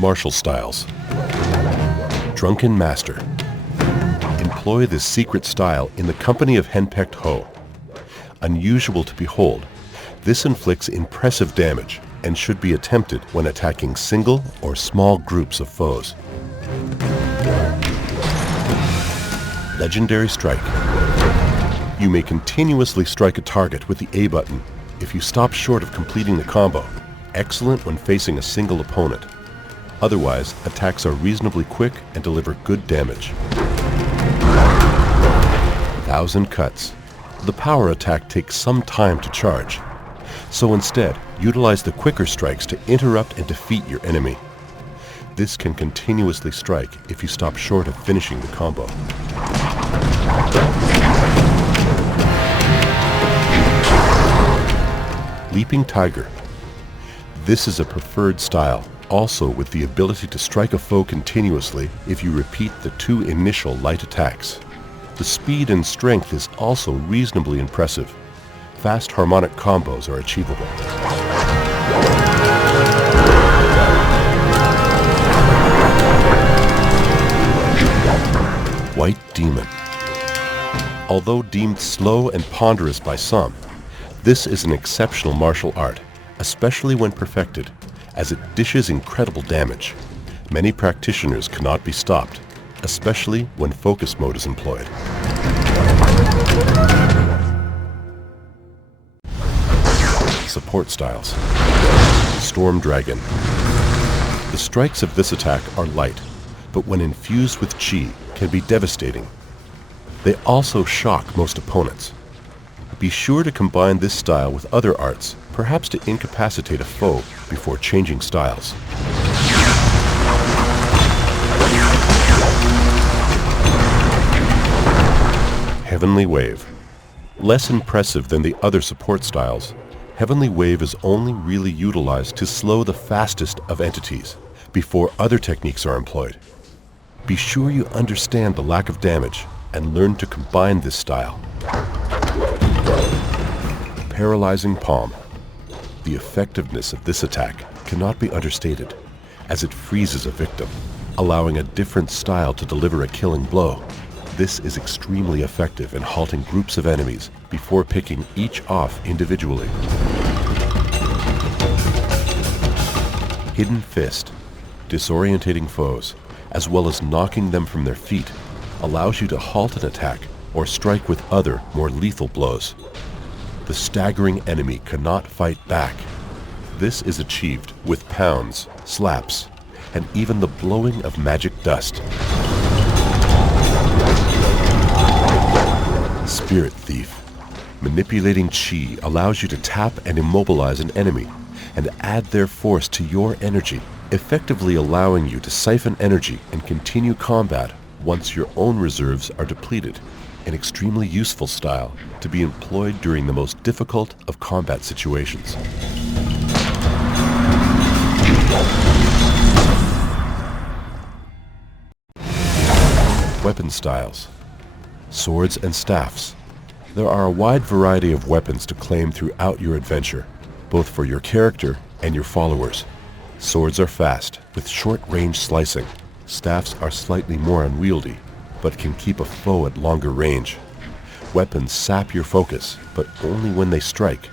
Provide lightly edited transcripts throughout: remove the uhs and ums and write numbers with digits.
Martial styles. Drunken Master. Employ this secret style in the company of henpecked hoe. Unusual to behold, this inflicts impressive damage and should be attempted when attacking single or small groups of foes. Legendary Strike. You may continuously strike a target with the A button if you stop short of completing the combo. Excellent when facing a single opponent. Otherwise, attacks are reasonably quick and deliver good damage. 1000 Cuts. The power attack takes some time to charge. So instead, utilize the quicker strikes to interrupt and defeat your enemy. This can continuously strike if you stop short of finishing the combo. Leaping Tiger. This is a preferred style, also with the ability to strike a foe continuously if you repeat the 2 initial light attacks. The speed and strength is also reasonably impressive. Fast harmonic combos are achievable. White Demon. Although deemed slow and ponderous by some, this is an exceptional martial art, especially when perfected, as it dishes incredible damage. Many practitioners cannot be stopped, especially when focus mode is employed. Support styles. Storm Dragon. The strikes of this attack are light, but when infused with chi, can be devastating. They also shock most opponents. Be sure to combine this style with other arts, perhaps to incapacitate a foe before changing styles. Heavenly Wave. Less impressive than the other support styles, Heavenly Wave is only really utilized to slow the fastest of entities before other techniques are employed. Be sure you understand the lack of damage and learn to combine this style. Paralyzing Palm. The effectiveness of this attack cannot be understated, as it freezes a victim, allowing a different style to deliver a killing blow. This is extremely effective in halting groups of enemies before picking each off individually. Hidden Fist. Disorientating foes, as well as knocking them from their feet, allows you to halt an attack or strike with other, more lethal blows. The staggering enemy cannot fight back. This is achieved with pounds, slaps, and even the blowing of magic dust. Spirit Thief. Manipulating chi allows you to tap and immobilize an enemy and add their force to your energy, effectively allowing you to siphon energy and continue combat once your own reserves are depleted. An extremely useful style to be employed during the most difficult of combat situations. Weapon styles. Swords and staffs. There are a wide variety of weapons to claim throughout your adventure, both for your character and your followers. Swords are fast, with short-range slicing. Staffs are slightly more unwieldy, but can keep a foe at longer range. Weapons sap your focus, but only when they strike.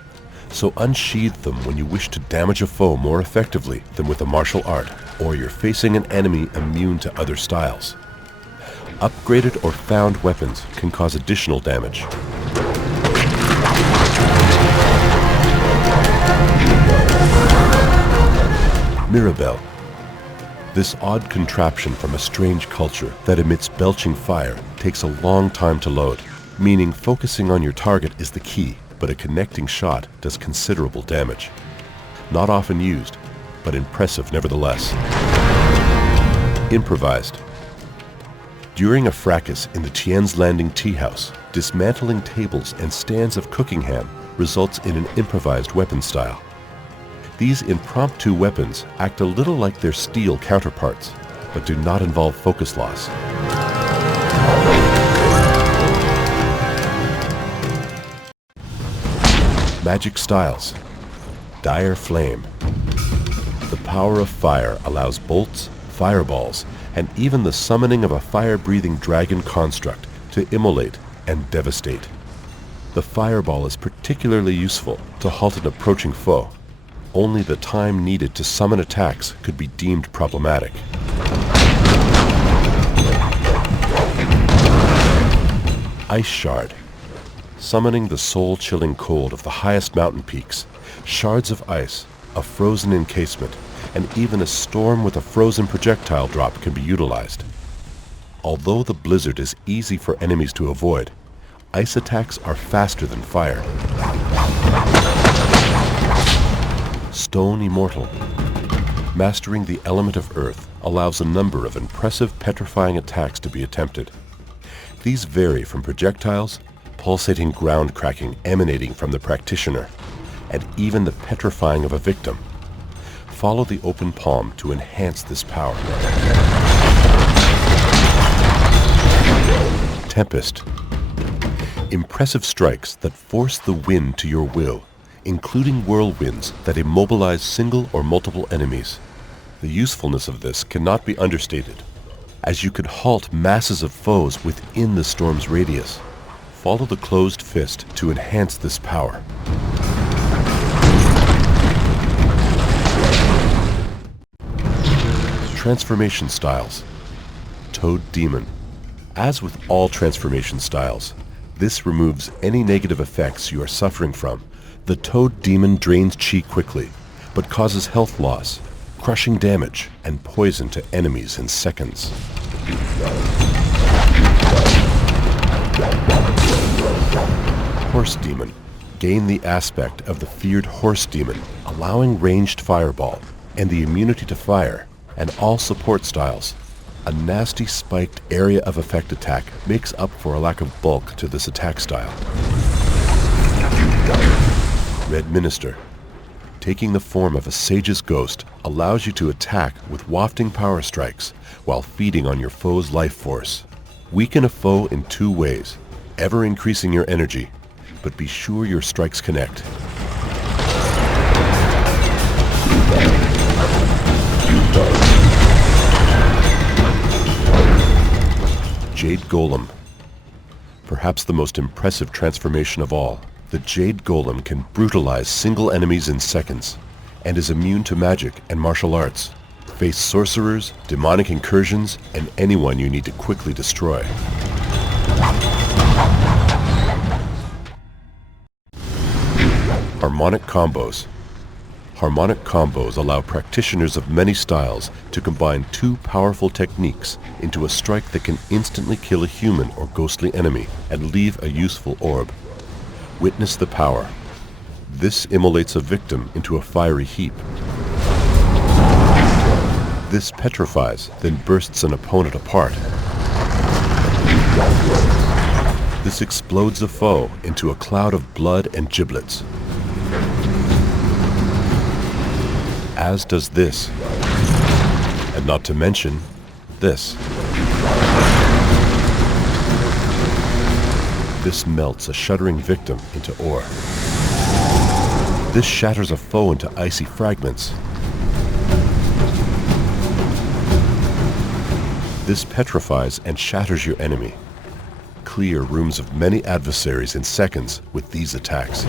So unsheathe them when you wish to damage a foe more effectively than with a martial art, or you're facing an enemy immune to other styles. Upgraded or found weapons can cause additional damage. Mirabelle. This odd contraption from a strange culture that emits belching fire takes a long time to load, meaning focusing on your target is the key, but a connecting shot does considerable damage. Not often used, but impressive nevertheless. Improvised. During a fracas in the Tien's Landing tea house, dismantling tables and stands of cooking ham results in an improvised weapon style. These impromptu weapons act a little like their steel counterparts, but do not involve focus loss. Magic styles. Dire Flame. The power of fire allows bolts, fireballs, and even the summoning of a fire-breathing dragon construct to immolate and devastate. The fireball is particularly useful to halt an approaching foe. Only the time needed to summon attacks could be deemed problematic. Ice Shard. Summoning the soul-chilling cold of the highest mountain peaks, shards of ice, a frozen encasement, and even a storm with a frozen projectile drop can be utilized. Although the blizzard is easy for enemies to avoid, ice attacks are faster than fire. Stone Immortal. Mastering the element of earth allows a number of impressive petrifying attacks to be attempted. These vary from projectiles, pulsating ground cracking emanating from the practitioner, and even the petrifying of a victim. Follow the open palm to enhance this power. Tempest. Impressive strikes that force the wind to your will, including whirlwinds that immobilize single or multiple enemies. The usefulness of this cannot be understated, as you could halt masses of foes within the storm's radius. Follow the closed fist to enhance this power. Transformation styles. Toad Demon. As with all transformation styles, this removes any negative effects you are suffering from. The Toad Demon drains chi quickly, but causes health loss, crushing damage, and poison to enemies in seconds. Horse Demon. Gain the aspect of the feared Horse Demon, allowing ranged fireball and the immunity to fire, and all support styles. A nasty spiked area of effect attack makes up for a lack of bulk to this attack style. Red Minister. Taking the form of a sage's ghost allows you to attack with wafting power strikes while feeding on your foe's life force. Weaken a foe in two ways, ever increasing your energy, but be sure your strikes connect. Jade Golem. Perhaps the most impressive transformation of all, the Jade Golem can brutalize single enemies in seconds, and is immune to magic and martial arts. Face sorcerers, demonic incursions, and anyone you need to quickly destroy. Harmonic combos. Harmonic combos allow practitioners of many styles to combine two powerful techniques into a strike that can instantly kill a human or ghostly enemy and leave a useful orb. Witness the power. This immolates a victim into a fiery heap. This petrifies, then bursts an opponent apart. This explodes a foe into a cloud of blood and giblets. As does this. And not to mention this. This melts a shuddering victim into ore. This shatters a foe into icy fragments. This petrifies and shatters your enemy. Clear rooms of many adversaries in seconds with these attacks.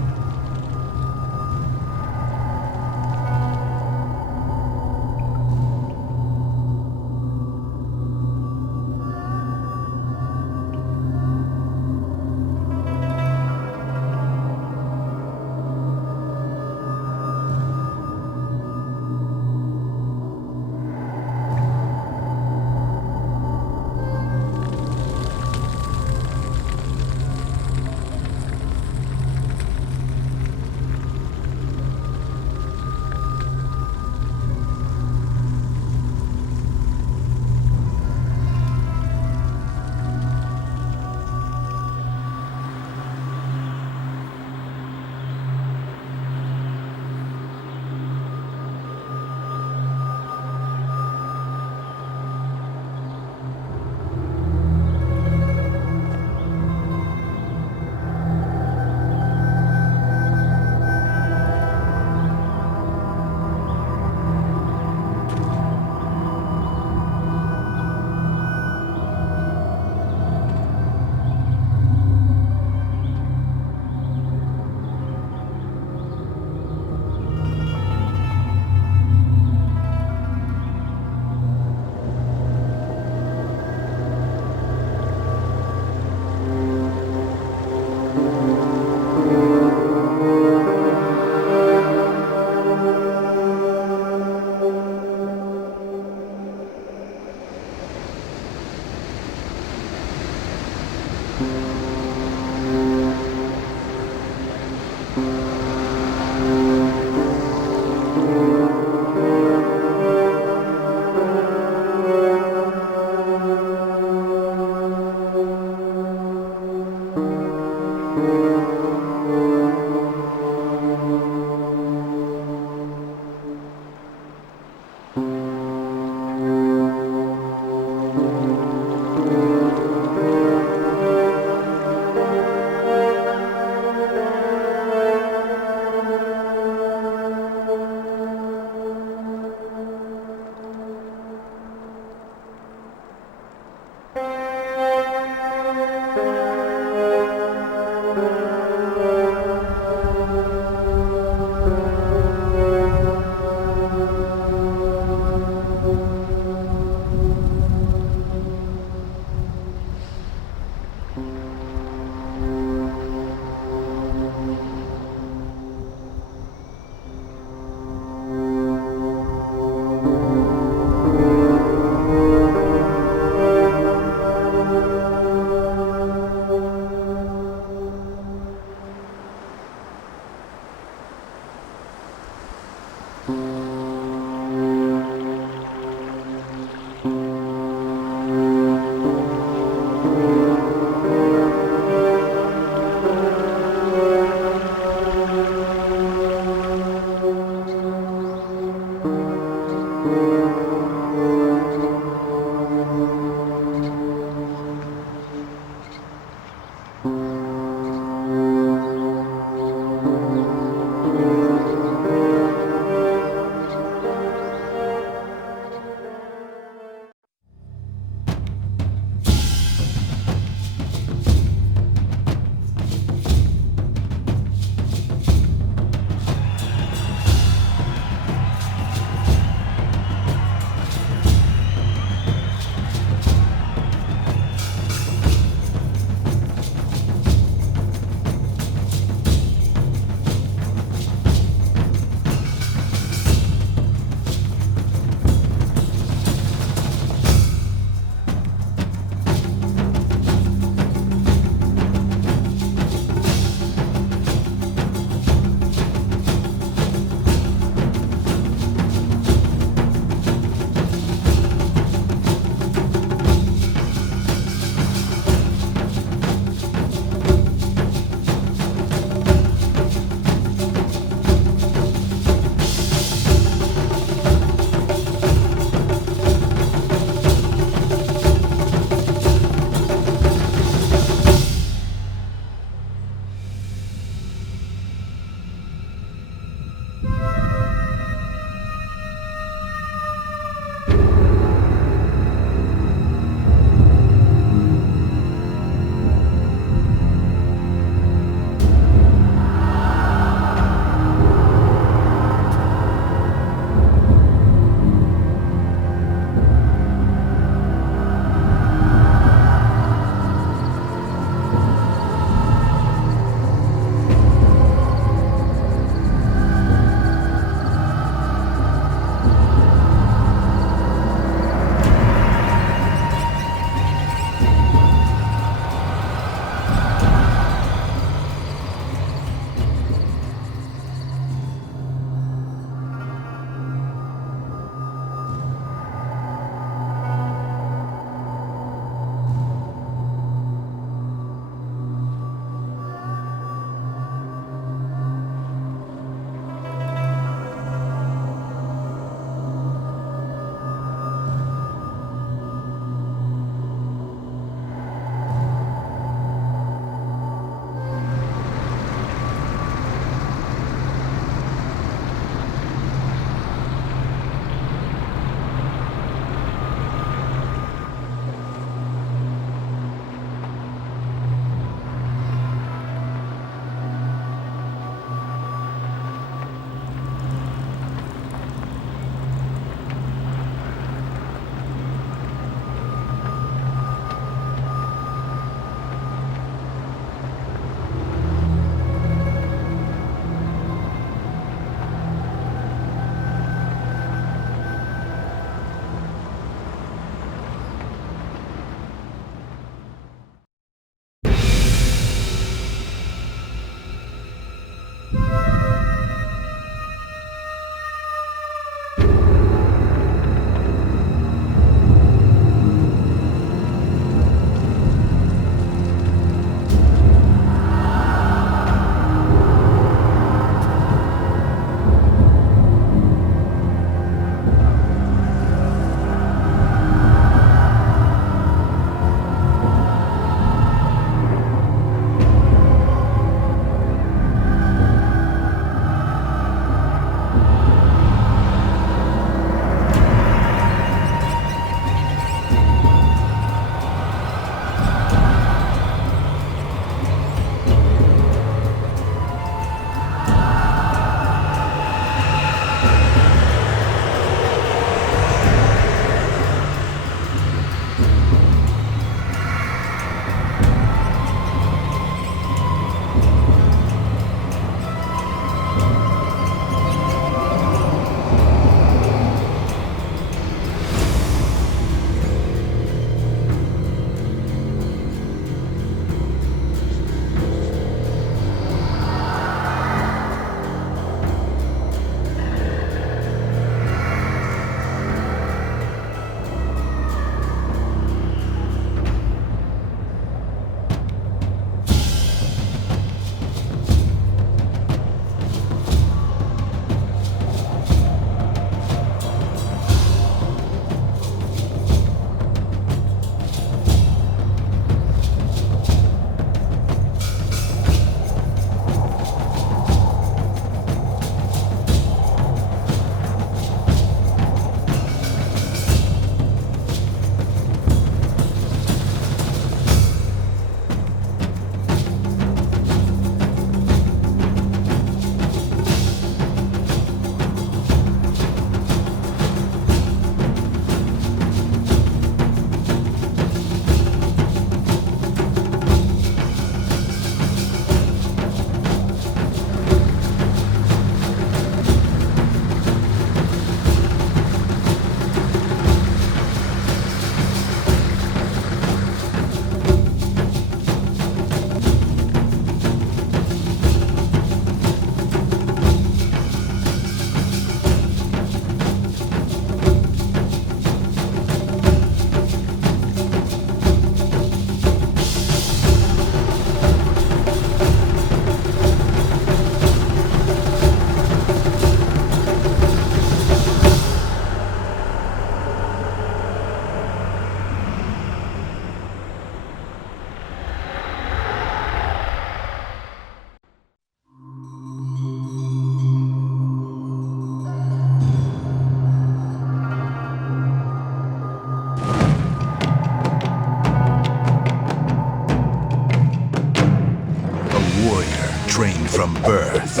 trained from birth.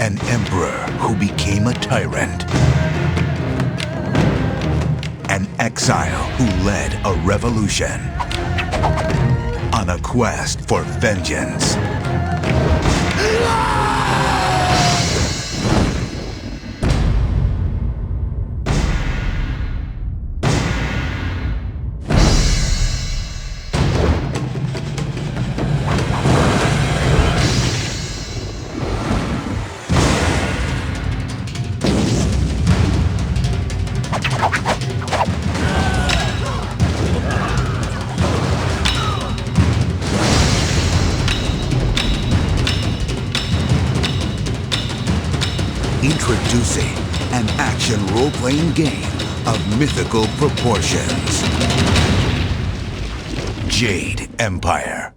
An emperor who became a tyrant. An exile who led a revolution. On a quest for vengeance. Introducing an action role-playing game of mythical proportions. Jade Empire.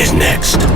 is next.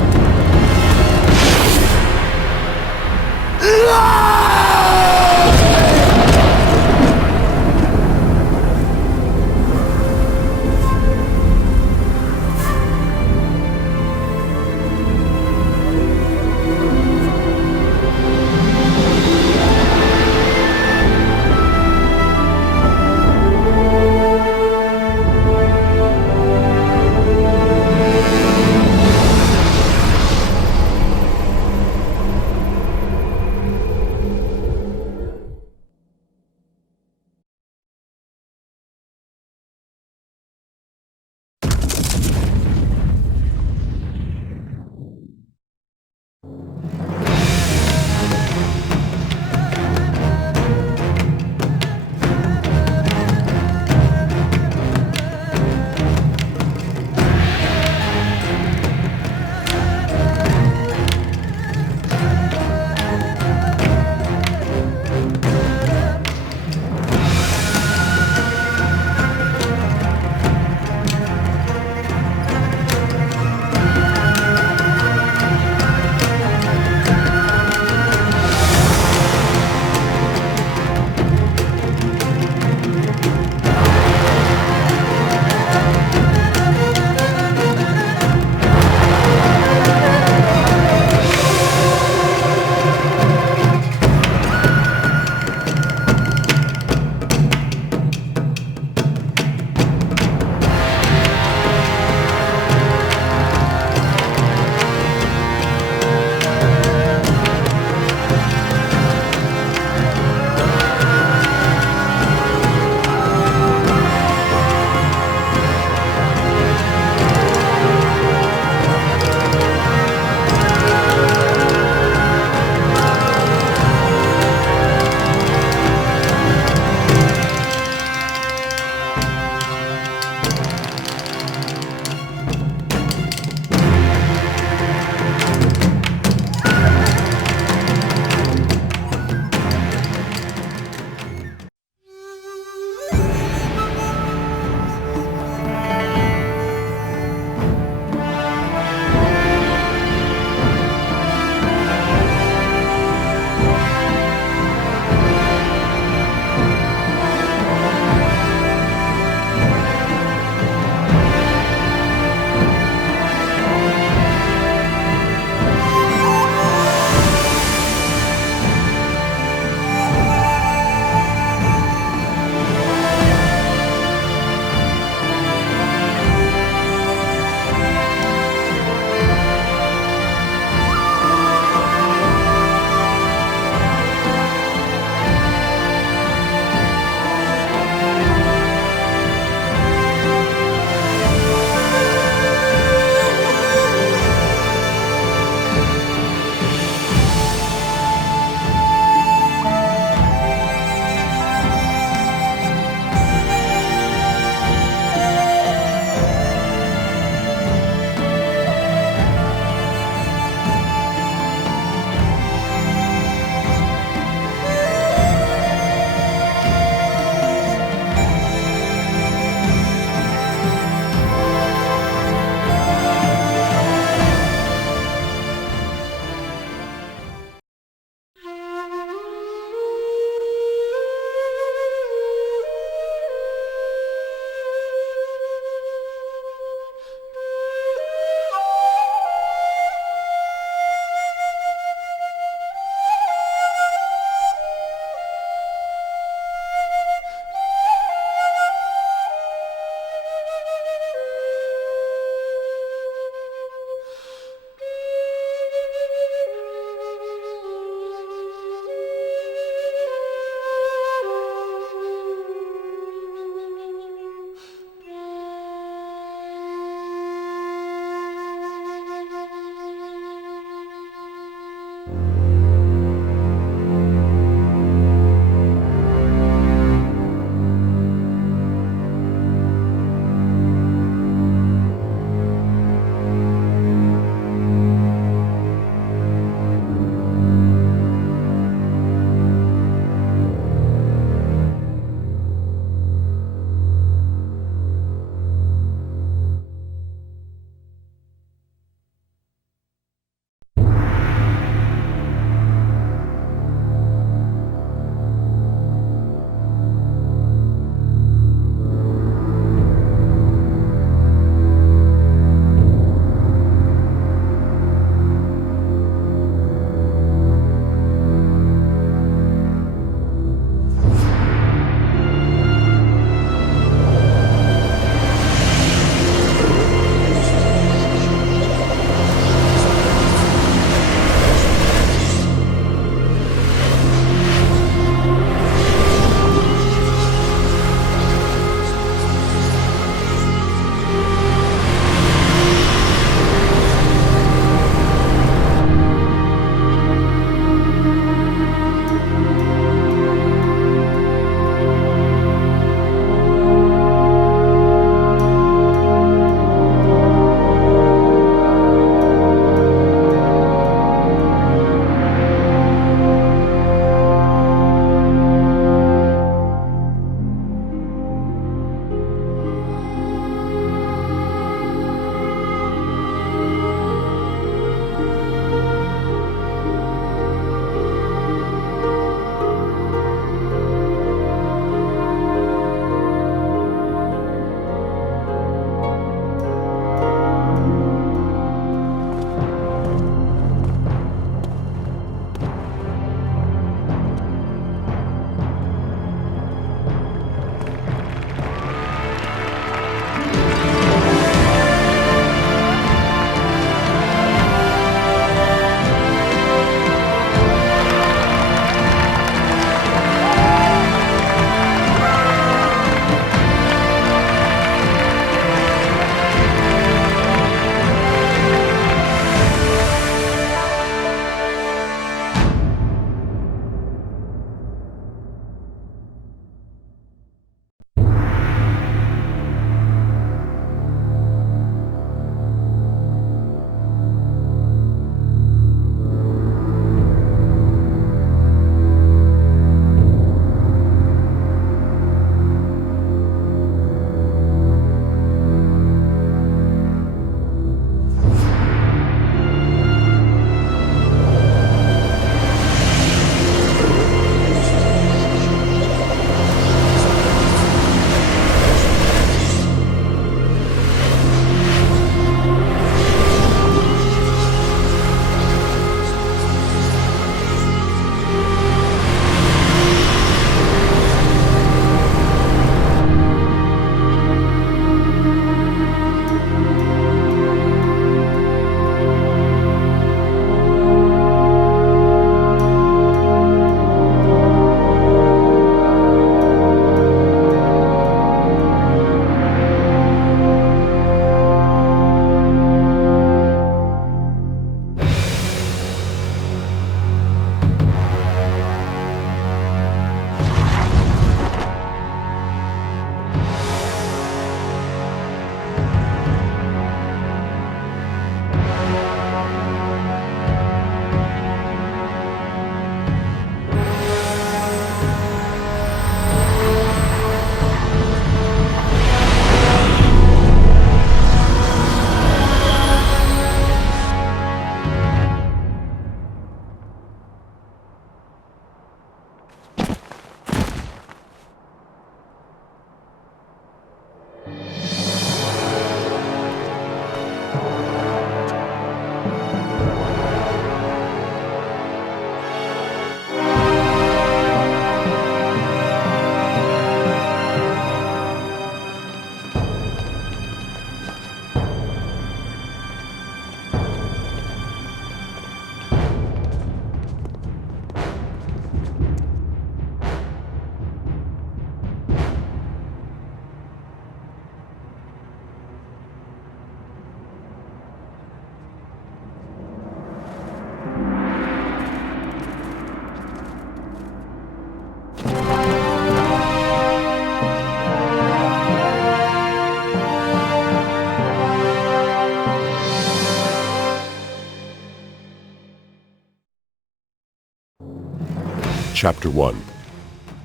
Chapter 1.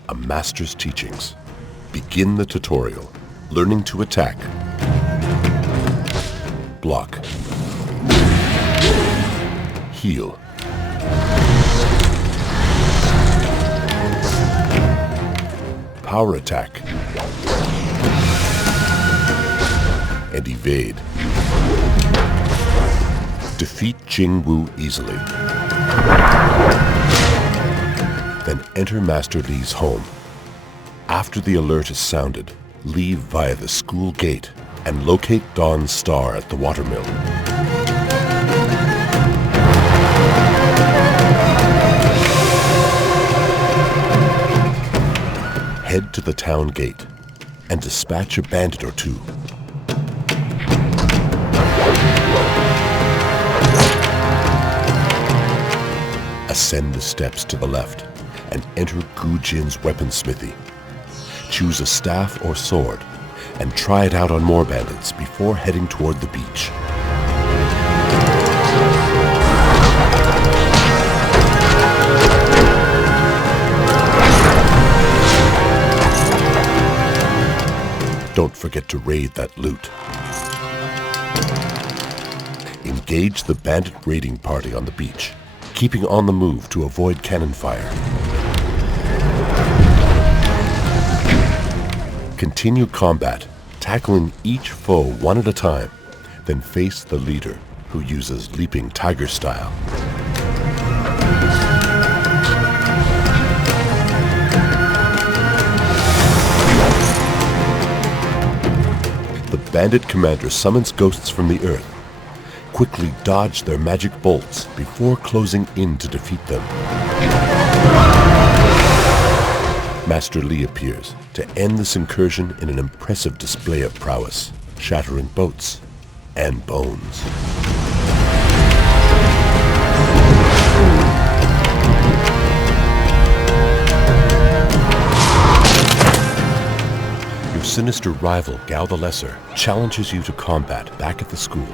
A Master's Teachings. Begin the tutorial. Learning to attack. Block. Heal. Power attack. And evade. Defeat Jing Wu easily. Then enter Master Li's home. After the alert is sounded, leave via the school gate and locate Dawn's star at the watermill. Head to the town gate and dispatch a bandit or two. Ascend the steps to the left and enter Gu Jin's weaponsmithy. Choose a staff or sword and try it out on more bandits before heading toward the beach. Don't forget to raid that loot. Engage the bandit raiding party on the beach, keeping on the move to avoid cannon fire. Continue combat, tackling each foe one at a time, then face the leader, who uses leaping tiger style. The bandit commander summons ghosts from the earth. Quickly dodge their magic bolts before closing in to defeat them. Master Li appears to end this incursion in an impressive display of prowess, shattering boats and bones. Your sinister rival, Gao the Lesser, challenges you to combat back at the school.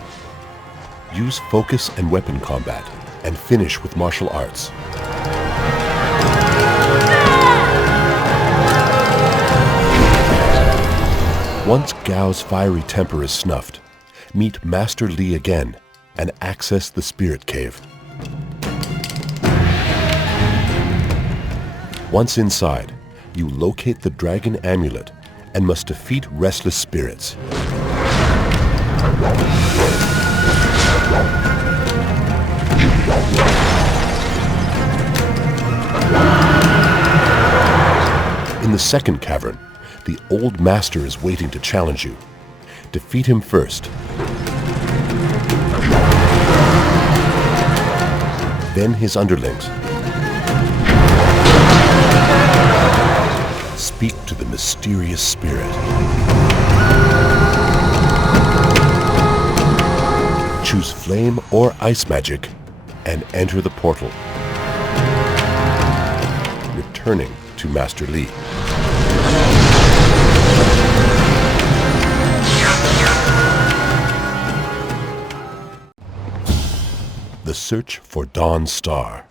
Use focus and weapon combat, and finish with martial arts. Once Gao's fiery temper is snuffed, meet Master Li again and access the Spirit Cave. Once inside, you locate the Dragon Amulet and must defeat restless spirits. In the second cavern, the Old Master is waiting to challenge you. Defeat him first. Then his underlings. Speak to the mysterious spirit. Choose flame or ice magic and enter the portal, returning to Master Li. The search for Dawn's star.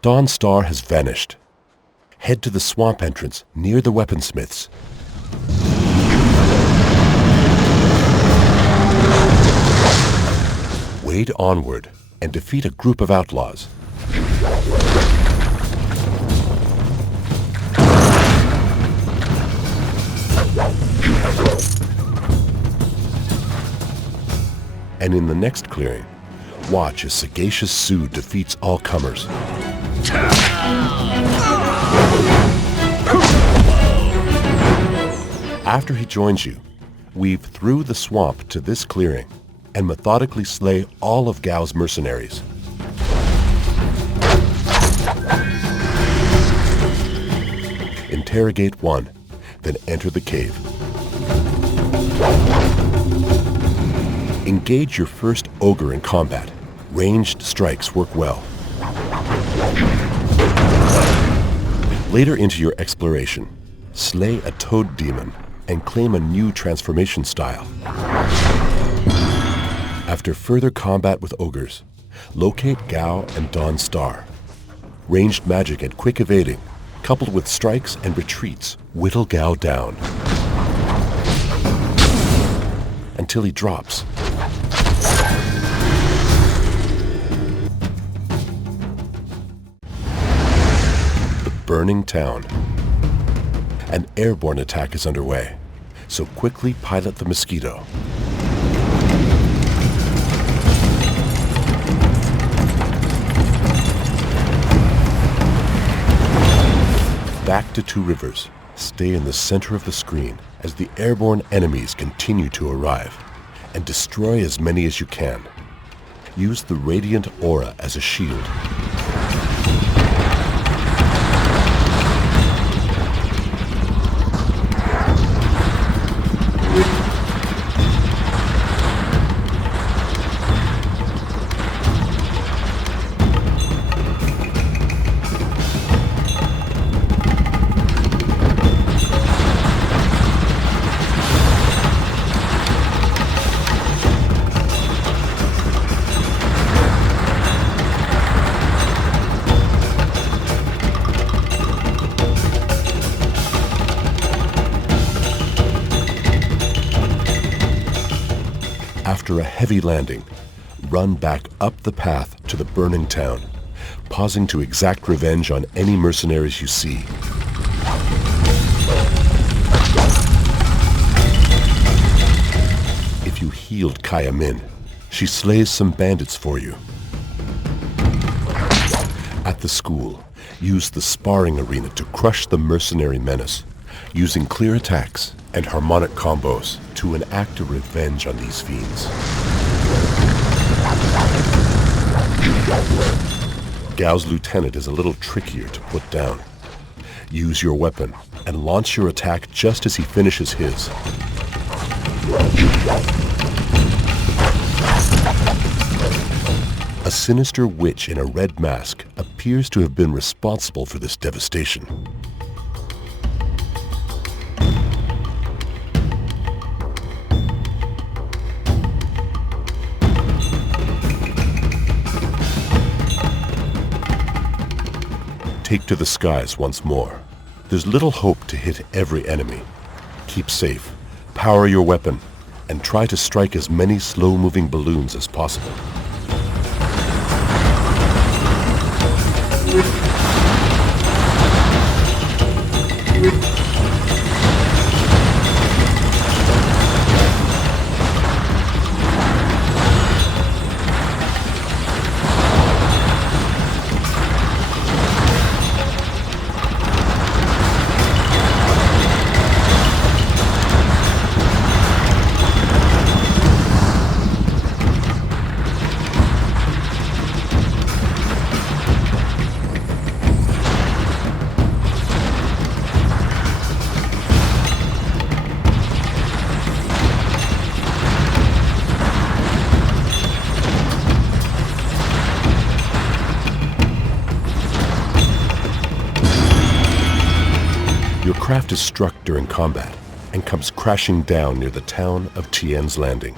Dawn's star has vanished. Head to the swamp entrance near the weaponsmiths. Wade onward and defeat a group of outlaws. And in the next clearing, watch as Sagacious Sue defeats all comers. After he joins you, weave through the swamp to this clearing and methodically slay all of Gao's mercenaries. Interrogate one, then enter the cave. Engage your first ogre in combat. Ranged strikes work well. Later into your exploration, slay a toad demon and claim a new transformation style. After further combat with ogres, locate Gao and Dawn's star. Ranged magic and quick evading, coupled with strikes and retreats, whittle Gao down until he drops. The burning town. An airborne attack is underway, so quickly pilot the Mosquito. Back to Two Rivers. Stay in the center of the screen as the airborne enemies continue to arrive, and destroy as many as you can. Use the radiant aura as a shield. After a heavy landing, run back up the path to the burning town, pausing to exact revenge on any mercenaries you see. If you healed Kaya Min, she slays some bandits for you. At the school, use the sparring arena to crush the mercenary menace, using clear attacks and harmonic combos to enact a revenge on these fiends. Gao's lieutenant is a little trickier to put down. Use your weapon and launch your attack just as he finishes his. A sinister witch in a red mask appears to have been responsible for this devastation. Take to the skies once more. There's little hope to hit every enemy. Keep safe, power your weapon, and try to strike as many slow-moving balloons as possible. Your craft is struck during combat and comes crashing down near the town of Tian's Landing.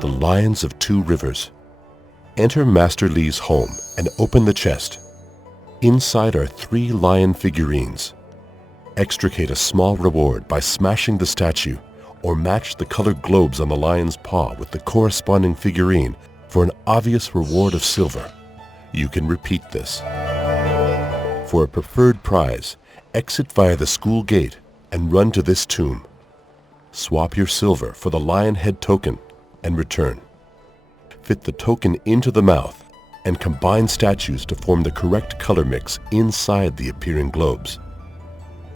The Lions of Two Rivers. Enter Master Li's home and open the chest. Inside are 3 lion figurines. Extricate a small reward by smashing the statue or match the colored globes on the lion's paw with the corresponding figurine for an obvious reward of silver. You can repeat this. For a preferred prize, exit via the school gate and run to this tomb. Swap your silver for the lion head token and return. Fit the token into the mouth and combine statues to form the correct color mix inside the appearing globes.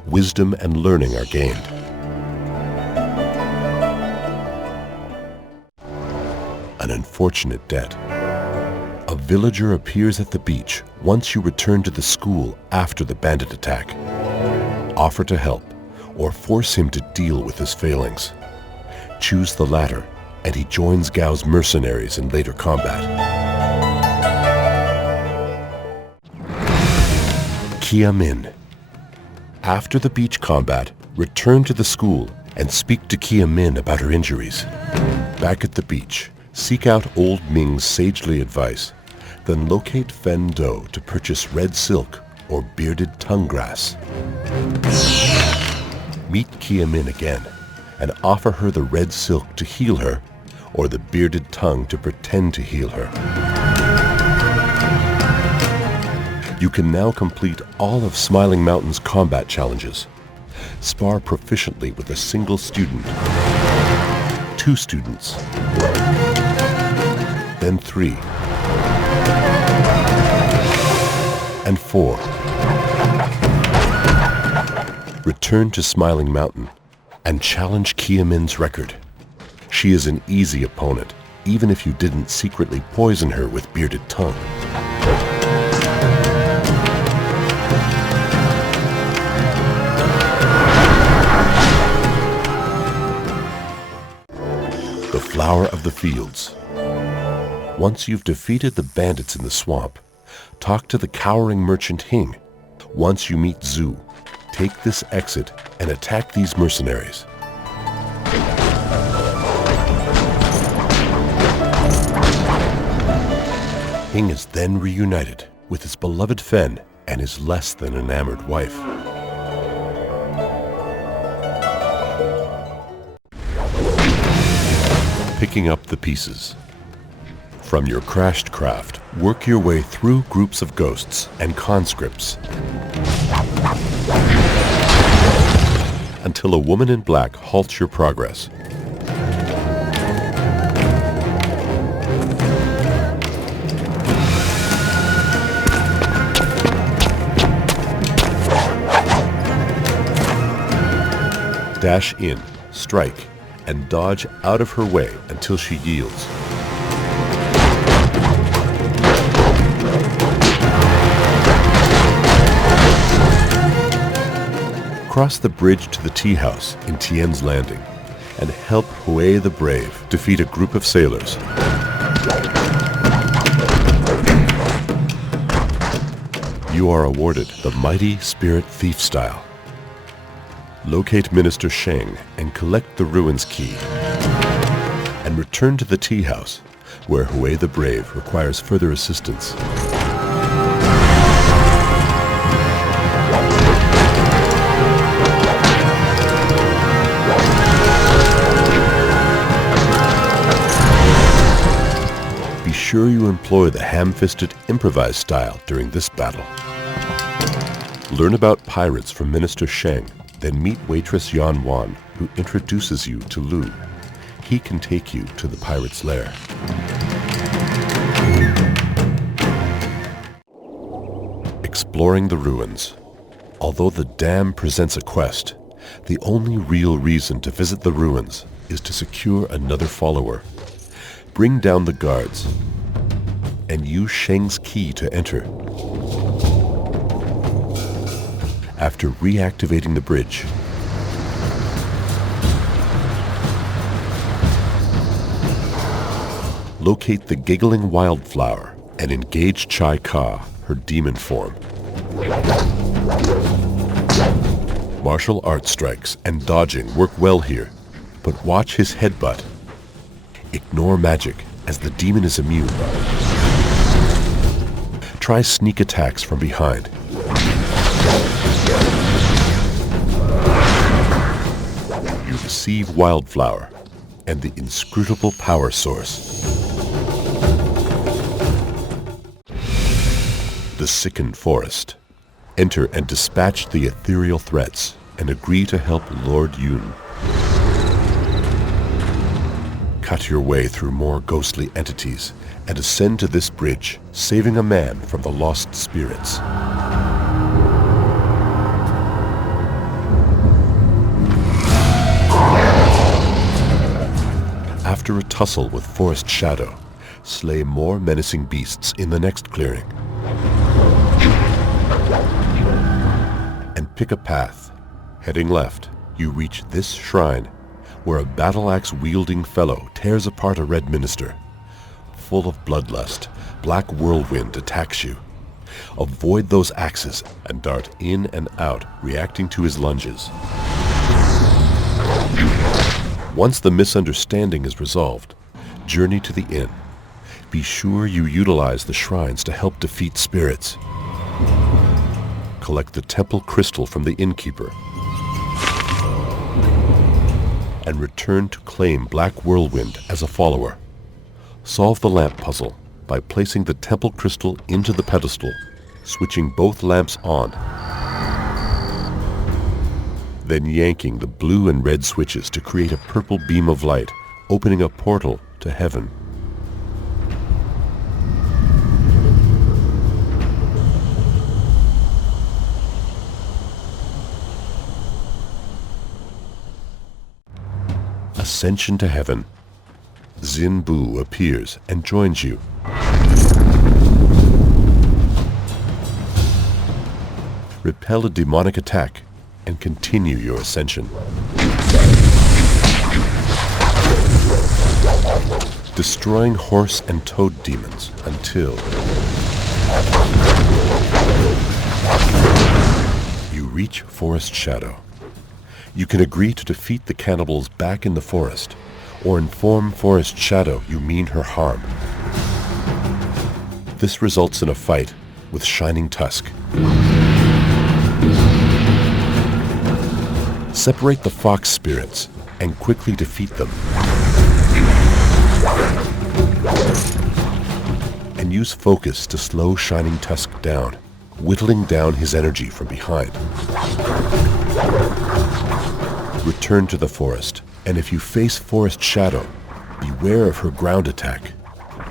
Wisdom and learning are gained. An unfortunate debt. A villager appears at the beach once you return to the school after the bandit attack. Offer to help or force him to deal with his failings. Choose the latter and he joins Gao's mercenaries in later combat. Kia Min. After the beach combat, return to the school and speak to Kia Min about her injuries. Back at the beach, Seek out Old Ming's sagely advice, then locate Fen Do to purchase red silk or bearded tongue grass. Meet Kia Min again and offer her the red silk to heal her or the bearded tongue to pretend to heal her. You can now complete all of Smiling Mountain's combat challenges. Spar proficiently with a single student, 2 students, then 3, and 4. Return to Smiling Mountain and challenge Kia Min's record. She is an easy opponent, even if you didn't secretly poison her with bearded tongue. The Flower of the Fields. Once you've defeated the bandits in the swamp, talk to the cowering merchant Hing. Once you meet Zhu, take this exit and attack these mercenaries. Hing is then reunited with his beloved Fen and his less than enamored wife. Picking up the pieces. From your crashed craft, work your way through groups of ghosts and conscripts until a woman in black halts your progress. Dash in, strike, and dodge out of her way until she yields. Cross the bridge to the tea house in Tien's Landing and help Hui the Brave defeat a group of sailors. You are awarded the Mighty Spirit Thief style. Locate Minister Sheng and collect the ruins key. And return to the tea house, where Hui the Brave requires further assistance. Be sure you employ the ham-fisted improvise style during this battle. Learn about pirates from Minister Sheng. Then meet waitress Yan Wan, who introduces you to Lu. He can take you to the pirate's lair. Exploring the ruins. Although the dam presents a quest, the only real reason to visit the ruins is to secure another follower. Bring down the guards and use Sheng's key to enter. After reactivating the bridge, locate the giggling wildflower and engage Chai Ka, her demon form. Martial arts strikes and dodging work well here, but watch his headbutt. Ignore magic, as the demon is immune. Try sneak attacks from behind. You receive Wildflower and the inscrutable power source. The Sickened Forest. Enter and dispatch the ethereal threats and agree to help Lord Yun. Cut your way through more ghostly entities and ascend to this bridge, saving a man from the lost spirits. After a tussle with Forest Shadow, slay more menacing beasts in the next clearing. And pick a path. Heading left, you reach this shrine, where a battle-axe-wielding fellow tears apart a red minister. Full of bloodlust, Black Whirlwind attacks you. Avoid those axes and dart in and out, reacting to his lunges. Once the misunderstanding is resolved, Journey to the inn. Be sure you utilize the shrines to help defeat spirits. Collect the temple crystal from the innkeeper. And return to claim Black Whirlwind as a follower. Solve the lamp puzzle by placing the temple crystal into the pedestal, switching both lamps on, then yanking the blue and red switches to create a purple beam of light, opening a portal to heaven. Ascension to heaven. Zin Bu appears and joins you. Repel a demonic attack and continue your ascension. Destroying horse and toad demons until you reach Forest Shadow. You can agree to defeat the cannibals back in the forest, or inform Forest Shadow you mean her harm. This results in a fight with Shining Tusk. Separate the fox spirits and quickly defeat them. And use focus to slow Shining Tusk down, whittling down his energy from behind. Return to the forest, and if you face Forest Shadow, beware of her ground attack.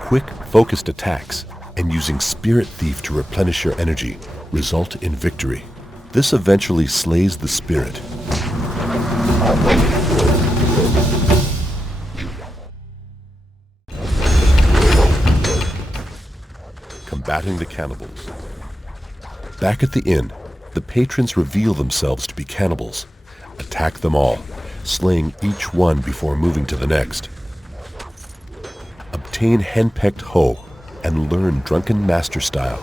Quick, focused attacks and using Spirit Thief to replenish your energy result in victory. This eventually slays the spirit. Combating the cannibals. Back at the inn, the patrons reveal themselves to be cannibals. Attack them all, slaying each one before moving to the next. Obtain henpecked hoe and learn Drunken Master style.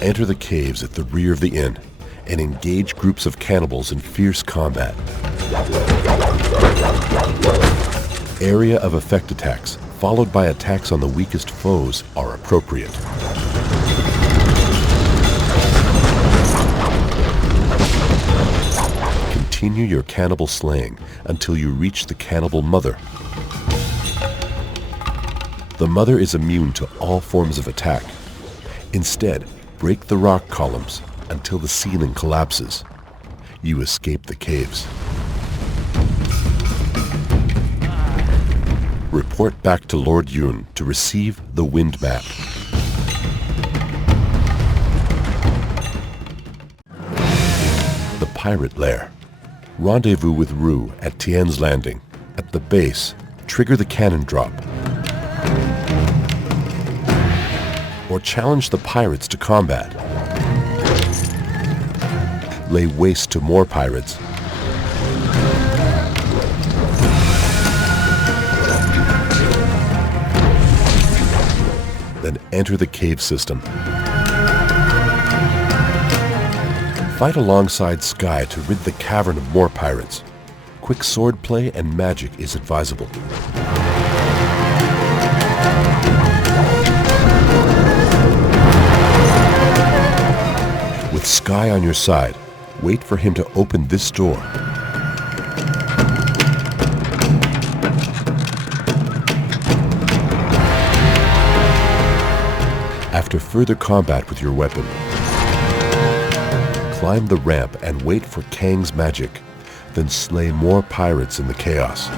Enter the caves at the rear of the inn and engage groups of cannibals in fierce combat. Area of effect attacks, followed by attacks on the weakest foes, are appropriate. Continue your cannibal slaying until you reach the cannibal mother. The mother is immune to all forms of attack. Instead, break the rock columns until the ceiling collapses. You escape the caves. Report back to Lord Yun to receive the wind map. The Pirate Lair. Rendezvous with Rue at Tien's Landing. At the base, trigger the cannon drop. Or challenge the pirates to combat. Lay waste to more pirates. Then enter the cave system. Fight alongside Sky to rid the cavern of more pirates. Quick swordplay and magic is advisable. With Sky on your side, wait for him to open this door. After further combat with your weapon, climb the ramp and wait for Kang's magic, then slay more pirates in the chaos.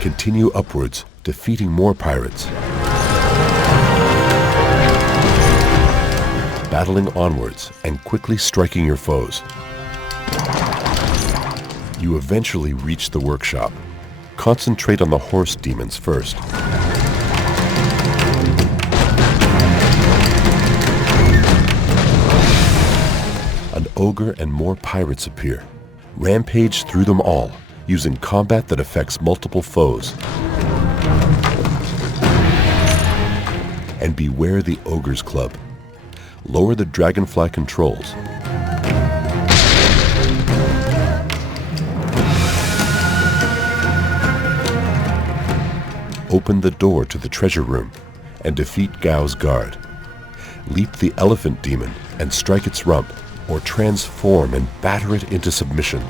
Continue upwards, defeating more pirates. Battling onwards and quickly striking your foes. You eventually reach the workshop. Concentrate on the horse demons first. An ogre and more pirates appear. Rampage through them all, using combat that affects multiple foes. and beware the Ogre's Club. Lower the dragonfly controls. Open the door to the treasure room and defeat Gao's guard. Leap the elephant demon and strike its rump, or transform and batter it into submission.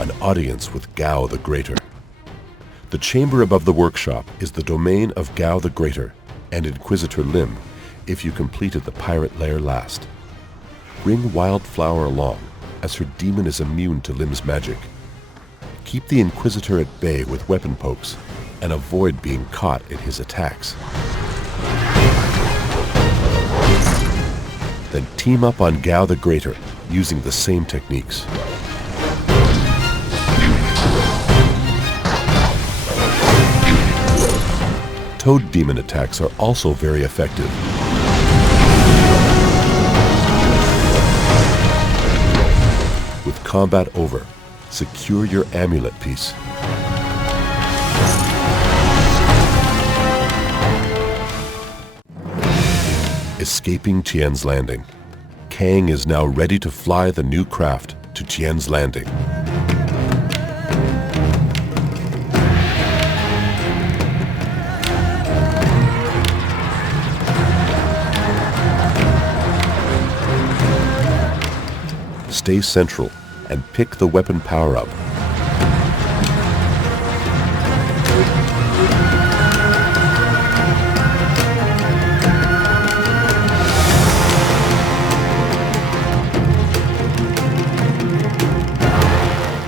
An audience with Gao the Greater. The chamber above the workshop is the domain of Gao the Greater and Inquisitor Lim, if you completed the pirate lair last. Bring Wildflower along, as her demon is immune to Lim's magic. Keep the Inquisitor at bay with weapon pokes, and avoid being caught in his attacks. Then team up on Gao the Greater, using the same techniques. Toad demon attacks are also very effective. With combat over, secure your amulet piece. Escaping Tien's Landing. Kang is now ready to fly the new craft to Tien's Landing. Stay central and pick the weapon power-up.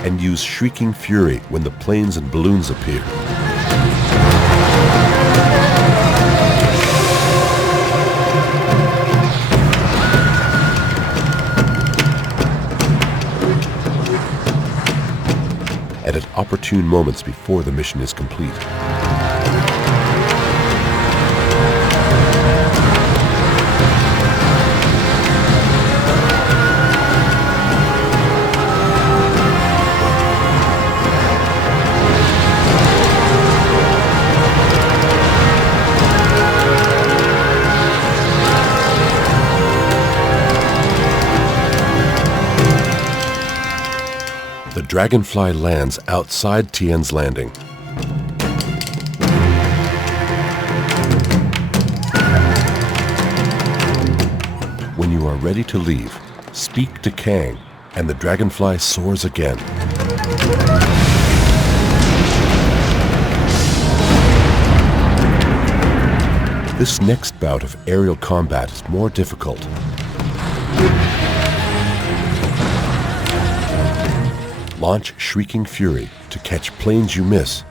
And use Shrieking Fury when the planes and balloons appear. And at opportune moments before the mission is complete. The Dragonfly lands outside Tien's Landing. When you are ready to leave, speak to Kang, and the Dragonfly soars again. This next bout of aerial combat is more difficult. Launch Shrieking Fury to catch planes you miss,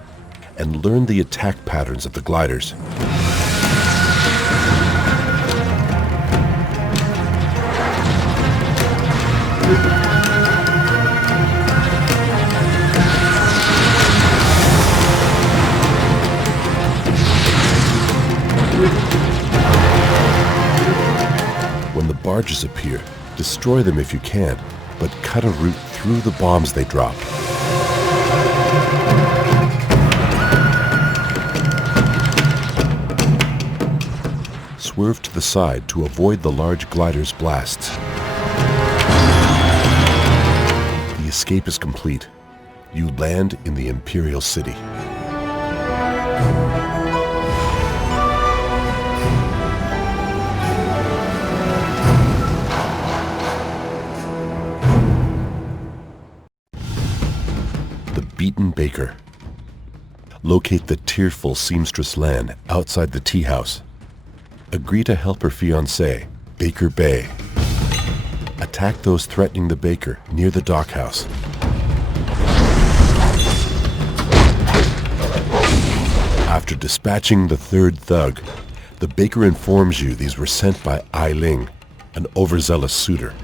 and learn the attack patterns of the gliders. When the barges appear, destroy them if you can, but cut a route through the bombs they drop. Swerve to the side to avoid the large glider's blasts. The escape is complete. You land in the Imperial City. Beaten Baker. Locate the tearful seamstress Lan outside the tea house. Agree to help her fiancé, Baker Bay. Attack those threatening the baker near the dockhouse. After dispatching the third thug, the baker informs you these were sent by Ai Ling, an overzealous suitor.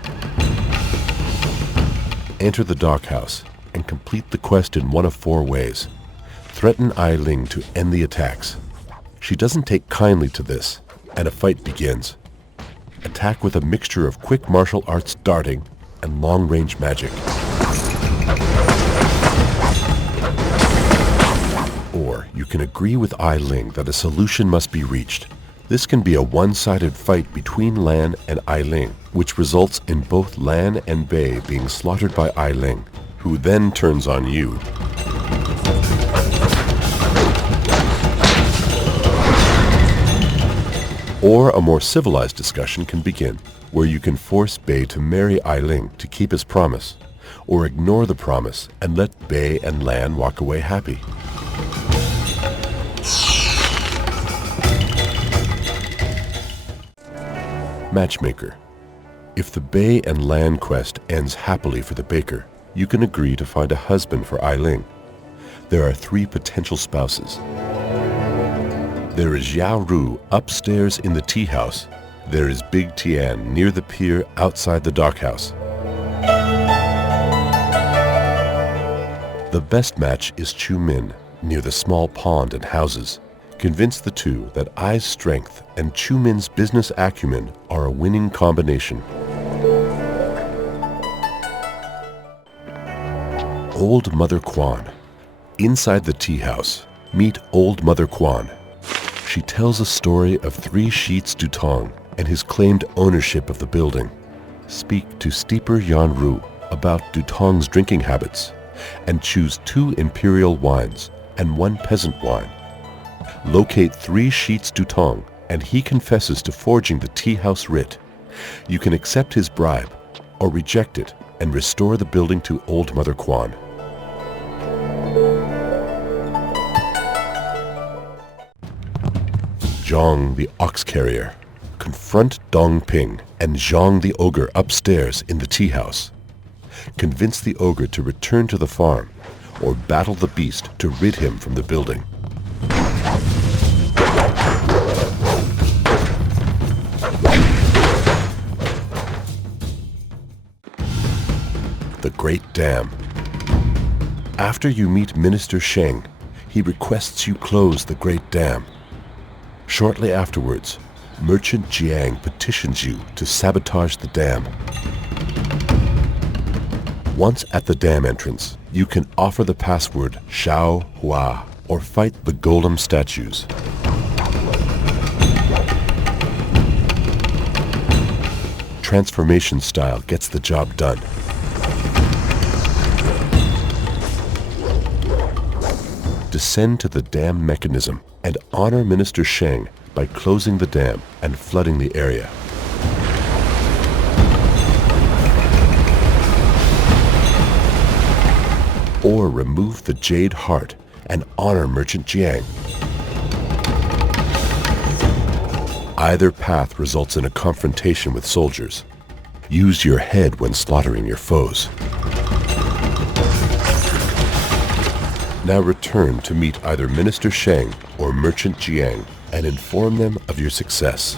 Enter the dockhouse and complete the quest in one of 4 ways. Threaten Ai Ling to end the attacks. She doesn't take kindly to this, and a fight begins. Attack with a mixture of quick martial arts darting and long-range magic. Or you can agree with Ai Ling that a solution must be reached. This can be a one-sided fight between Lan and Ai Ling, which results in both Lan and Bei being slaughtered by Ai Ling, who then turns on you. Or a more civilized discussion can begin, where you can force Bei to marry Ai Ling to keep his promise, or ignore the promise and let Bei and Lan walk away happy. Matchmaker. If the Bei and Lan quest ends happily for the baker, you can agree to find a husband for Ai Ling. There are 3 potential spouses. There is Yao Ru upstairs in the tea house. There is Big Tian near the pier outside the dockhouse. The best match is Chu Min near the small pond and houses. Convince the two that Ai's strength and Chu Min's business acumen are a winning combination. Old Mother Quan. Inside the tea house, meet Old Mother Quan. She tells a story of 3 Sheets Dutong and his claimed ownership of the building. Speak to Steeper Yan Ru about Dutong's drinking habits and choose 2 imperial wines and 1 peasant wine. Locate 3 Sheets Dutong and he confesses to forging the tea house writ. You can accept his bribe or reject it and restore the building to Old Mother Quan. Zhang the Ox Carrier. Confront Dong Ping and Zhang the Ogre upstairs in the tea house. Convince the ogre to return to the farm or battle the beast to rid him from the building. The Great Dam. After you meet Minister Sheng, he requests you close the Great Dam. Shortly afterwards, Merchant Jiang petitions you to sabotage the dam. Once at the dam entrance, you can offer the password Shao Hua or fight the golem statues. Transformation style gets the job done. Descend to the dam mechanism and honor Minister Sheng by closing the dam and flooding the area. Or remove the Jade heart and honor Merchant Jiang. Either path results in a confrontation with soldiers. Use your head when slaughtering your foes. Now return to meet either Minister Sheng or Merchant Jiang and inform them of your success.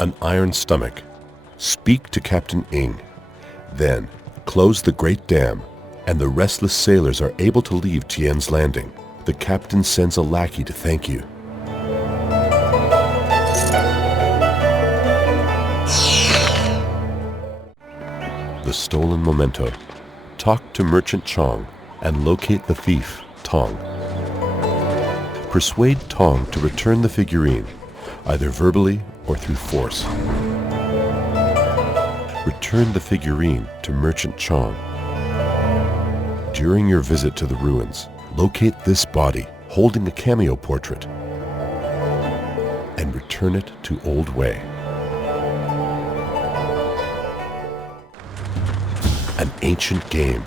An Iron Stomach. Speak to Captain Ing. Then, close the Great Dam, and the restless sailors are able to leave Tian's Landing. The captain sends a lackey to thank you. The Stolen Memento. Talk to Merchant Chong and locate the thief, Tong. Persuade Tong to return the figurine, either verbally or through force. Return the figurine to Merchant Chong. During your visit to the ruins, locate this body holding a cameo portrait and return it to Old Wei. An ancient game.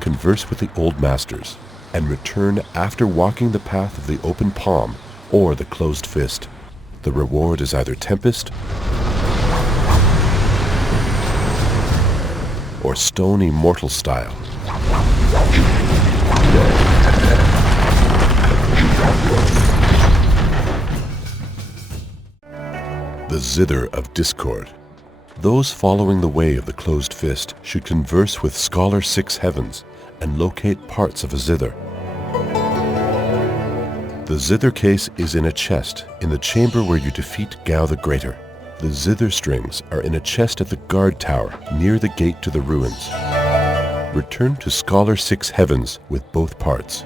Converse with the old masters and return after walking the path of the open palm or the closed fist. The reward is either Tempest or Stone Immortal style. The Zither of Discord. Those following the way of the closed fist should converse with Scholar Six Heavens and locate parts of a zither. The zither case is in a chest in the chamber where you defeat Gao the Greater. The zither strings are in a chest at the guard tower near the gate to the ruins. Return to Scholar 6 Heavens with both parts.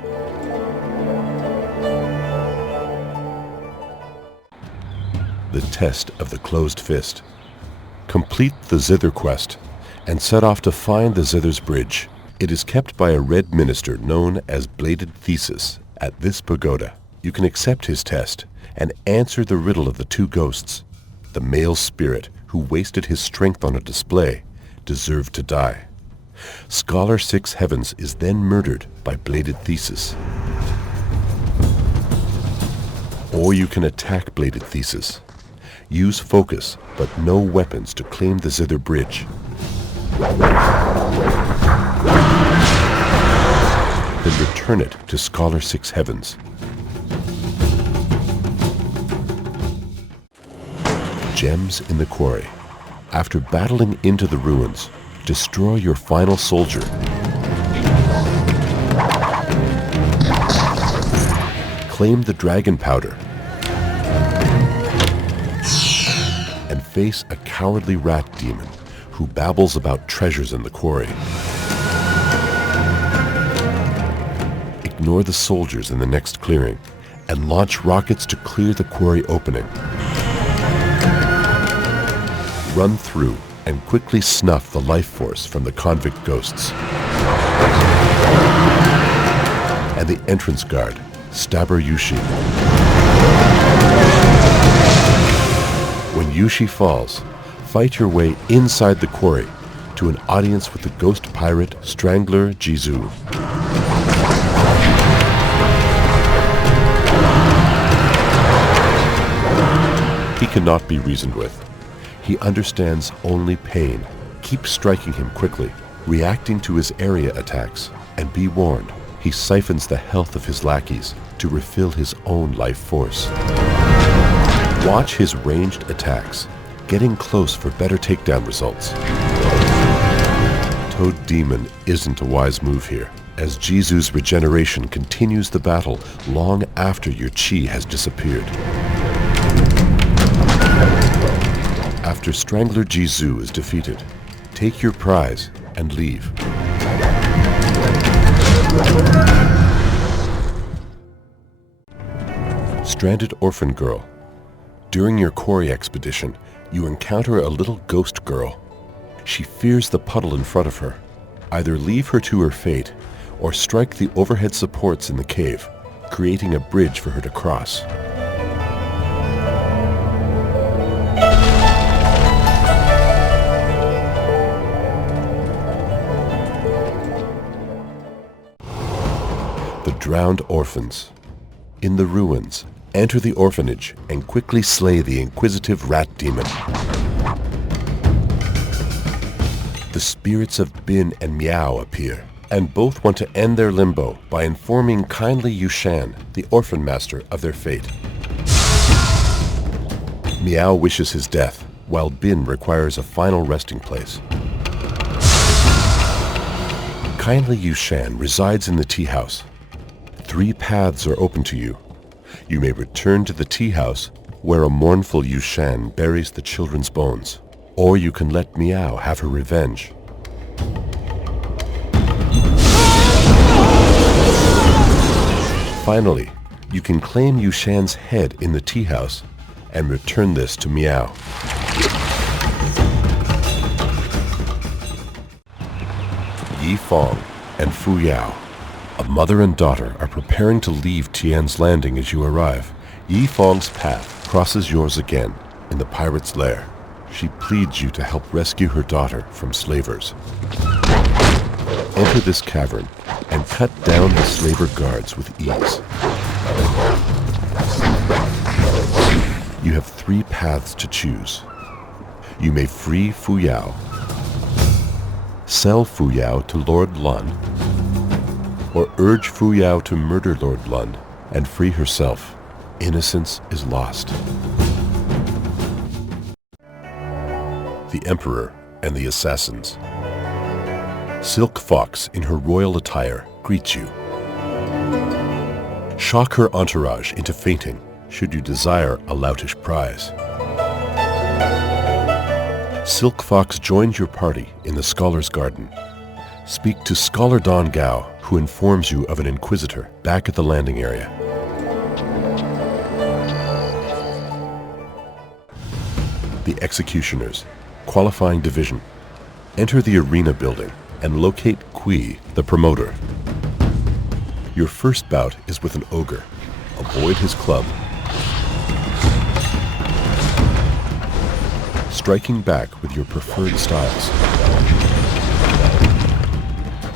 The test of the closed fist. Complete the zither quest and set off to find the zither's bridge. It is kept by a red minister known as Bladed Thesis at this pagoda. You can accept his test and answer the riddle of the two ghosts. The male spirit who wasted his strength on a display deserved to die. Scholar 6 Heavens is then murdered by Bladed Thesis. Or you can attack Bladed Thesis. Use focus, but no weapons to claim the zither bridge. Then return it to Scholar 6 Heavens. Gems in the quarry. After battling into the ruins, destroy your final soldier. Claim the dragon powder. And face a cowardly rat demon who babbles about treasures in the quarry. Ignore the soldiers in the next clearing and launch rockets to clear the quarry opening. Run through and quickly snuff the life force from the convict ghosts. And the entrance guard, Stabber Yushi. When Yushi falls, fight your way inside the quarry to an audience with the ghost pirate Strangler Jizu. He cannot be reasoned with. He understands only pain. Keep striking him quickly, reacting to his area attacks, and be warned, he siphons the health of his lackeys to refill his own life force. Watch his ranged attacks, getting close for better takedown results. Toad Demon isn't a wise move here, as Jizu's regeneration continues the battle long after your chi has disappeared. After Strangler Jizu is defeated, take your prize and leave. Stranded Orphan Girl. During your quarry expedition, you encounter a little ghost girl. She fears the puddle in front of her. Either leave her to her fate, or strike the overhead supports in the cave, creating a bridge for her to cross. The Drowned Orphans. In the ruins, enter the orphanage and quickly slay the inquisitive rat demon. The spirits of Bin and Miao appear, and both want to end their limbo by informing kindly Yushan, the orphan master, of their fate. Miao wishes his death, while Bin requires a final resting place. Kindly Yushan resides in the tea house. 3 paths are open to you. You may return to the tea house, where a mournful Yushan buries the children's bones, or you can let Miao have her revenge. Finally, you can claim Yushan's head in the tea house and return this to Miao. Yi Fong and Fu Yao. A mother and daughter are preparing to leave Tian's Landing as you arrive. Yi Fong's path crosses yours again in the pirate's lair. She pleads you to help rescue her daughter from slavers. Enter this cavern and cut down the slaver guards with ease. You have 3 paths to choose. You may free Fu Yao, sell Fu Yao to Lord Lun, or urge Fu Yao to murder Lord Lun and free herself. Innocence is lost. The Emperor and the Assassins. Silk Fox in her royal attire greets you. Shock her entourage into fainting should you desire a loutish prize. Silk Fox joins your party in the Scholar's Garden. Speak to Scholar Don Gao, who informs you of an Inquisitor back at the landing area. The Executioners, Qualifying Division. Enter the arena building and locate Kui, the promoter. Your first bout is with an ogre. Avoid his club. Striking back with your preferred styles.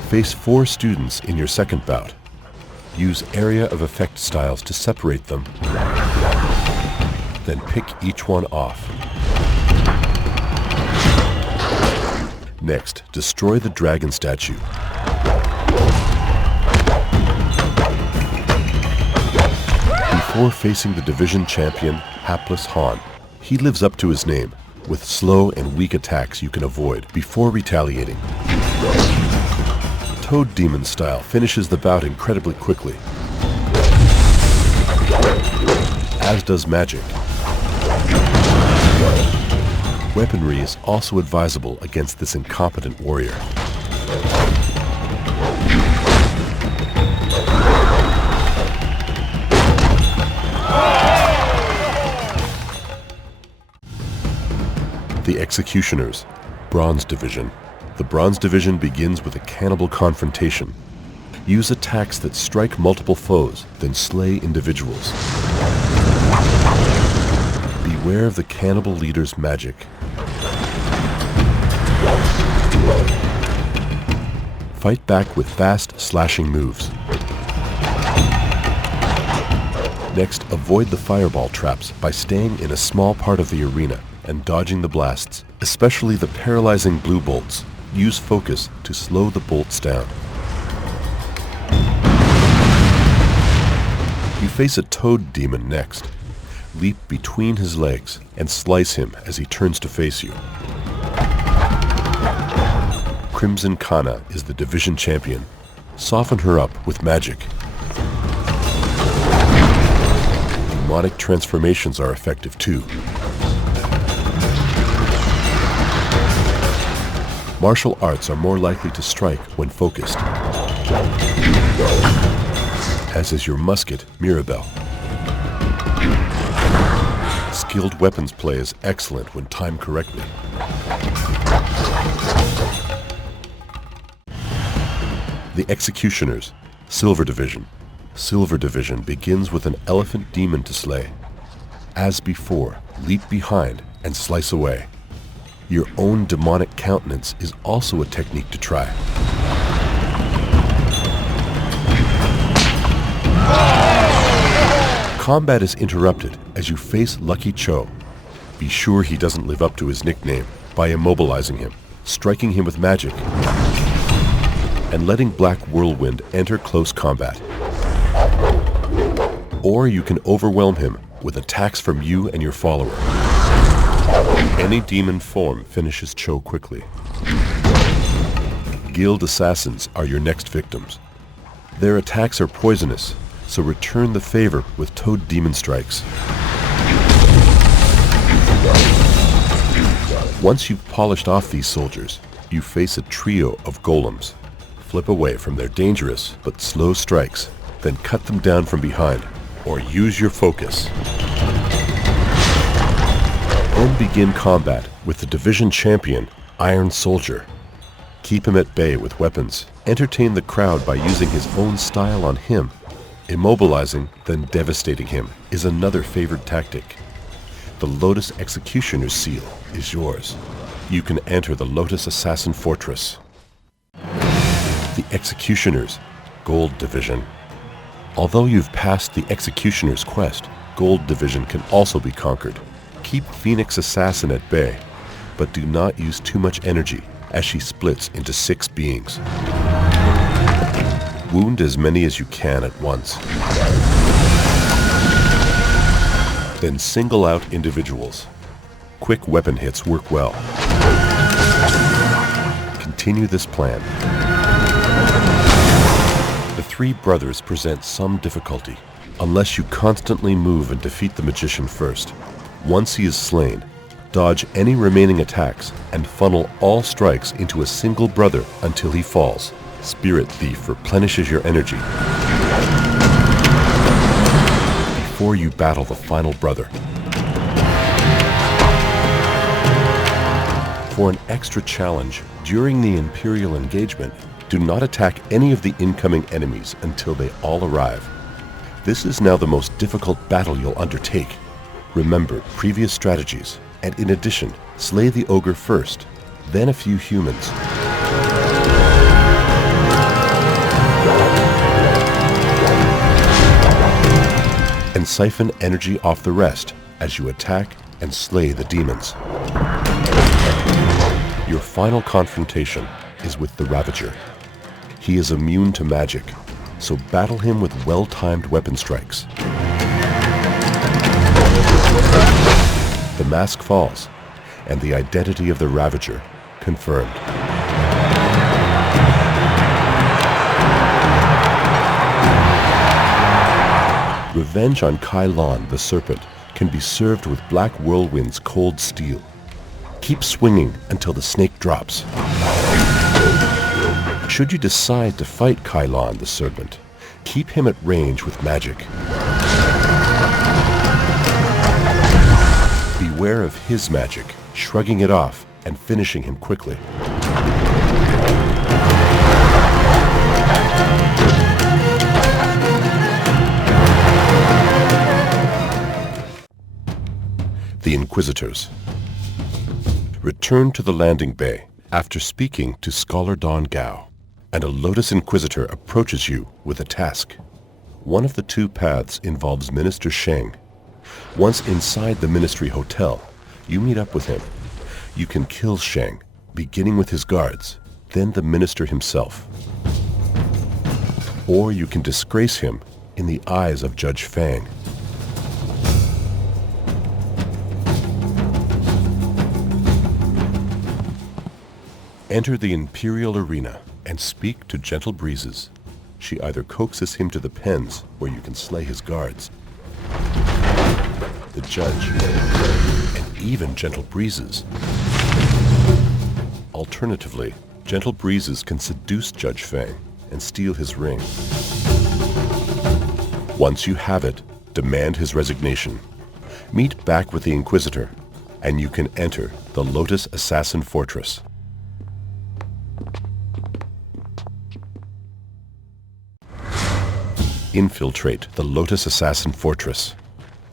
Face 4 students in your second bout. Use area of effect styles to separate them. Then pick each one off. Next, destroy the dragon statue. Before facing the division champion, Hapless Han, he lives up to his name, with slow and weak attacks you can avoid before retaliating. Toad Demon style finishes the bout incredibly quickly, as does magic. Weaponry is also advisable against this incompetent warrior. The Executioners, Bronze Division. The Bronze Division begins with a cannibal confrontation. Use attacks that strike multiple foes, then slay individuals. Beware of the cannibal leader's magic. Fight back with fast, slashing moves. Next, avoid the fireball traps by staying in a small part of the arena and dodging the blasts, especially the paralyzing blue bolts. Use focus to slow the bolts down. You face a toad demon next. Leap between his legs and slice him as he turns to face you. Crimson Kana is the division champion. Soften her up with magic. Demonic transformations are effective too. Martial arts are more likely to strike when focused, as is your musket, Mirabelle. Skilled weapons play is excellent when timed correctly. The Executioners, Silver Division. Silver Division begins with an elephant demon to slay. As before, leap behind and slice away. Your own demonic countenance is also a technique to try. Combat is interrupted as you face Lucky Cho. Be sure he doesn't live up to his nickname by immobilizing him, striking him with magic, and letting Black Whirlwind enter close combat. Or you can overwhelm him with attacks from you and your follower. Any demon form finishes Cho quickly. Guild assassins are your next victims. Their attacks are poisonous, so return the favor with Toad Demon strikes. Once you've polished off these soldiers, you face a trio of golems. Flip away from their dangerous but slow strikes, then cut them down from behind, or use your focus. Then begin combat with the division champion, Iron Soldier. Keep him at bay with weapons. Entertain the crowd by using his own style on him. Immobilizing, then devastating him is another favored tactic. The Lotus Executioner's seal is yours. You can enter the Lotus Assassin Fortress. The Executioners, Gold Division. Although you've passed the Executioner's quest, Gold Division can also be conquered. Keep Phoenix Assassin at bay, but do not use too much energy as she splits into 6 beings. Wound as many as you can at once. Then single out individuals. Quick weapon hits work well. Continue this plan. The 3 brothers present some difficulty, unless you constantly move and defeat the magician first. Once he is slain, dodge any remaining attacks and funnel all strikes into a single brother until he falls. Spirit Thief replenishes your energy before you battle the final brother. For an extra challenge, during the Imperial engagement, do not attack any of the incoming enemies until they all arrive. This is now the most difficult battle you'll undertake. Remember previous strategies, and in addition, slay the ogre first, then a few humans. And siphon energy off the rest as you attack and slay the demons. Your final confrontation is with the Ravager. He is immune to magic, so battle him with well-timed weapon strikes. The mask falls, and the identity of the Ravager confirmed. Revenge on Kai Lan, the Serpent, can be served with Black Whirlwind's cold steel. Keep swinging until the snake drops. Should you decide to fight Kai Lan, the Serpent, keep him at range with magic. Beware of his magic, shrugging it off and finishing him quickly. The Inquisitors. Return to the landing bay after speaking to Scholar Don Gao, and a Lotus Inquisitor approaches you with a task. One of the two paths involves Minister Sheng. Once inside the Ministry Hotel, you meet up with him. You can kill Sheng, beginning with his guards, then the Minister himself. Or you can disgrace him in the eyes of Judge Fang. Enter the Imperial Arena and speak to Gentle Breezes. She either coaxes him to the pens where you can slay his guards, the judge, and even Gentle Breezes. Alternatively, Gentle Breezes can seduce Judge Fang and steal his ring. Once you have it, demand his resignation. Meet back with the Inquisitor, and you can enter the Lotus Assassin Fortress. Infiltrate the Lotus Assassin Fortress.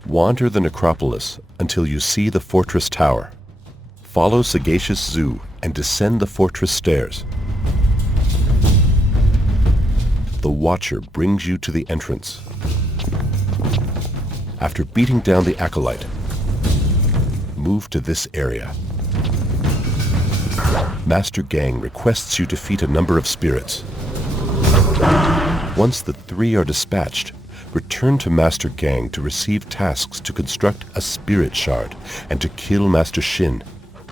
Wander the necropolis until you see the fortress tower. Follow Sagacious Zoo and descend the fortress stairs. The Watcher brings you to the entrance. After beating down the Acolyte, move to this area. Master Gang requests you defeat a number of spirits. Once the 3 are dispatched, return to Master Gang to receive tasks to construct a spirit shard and to kill Master Shin.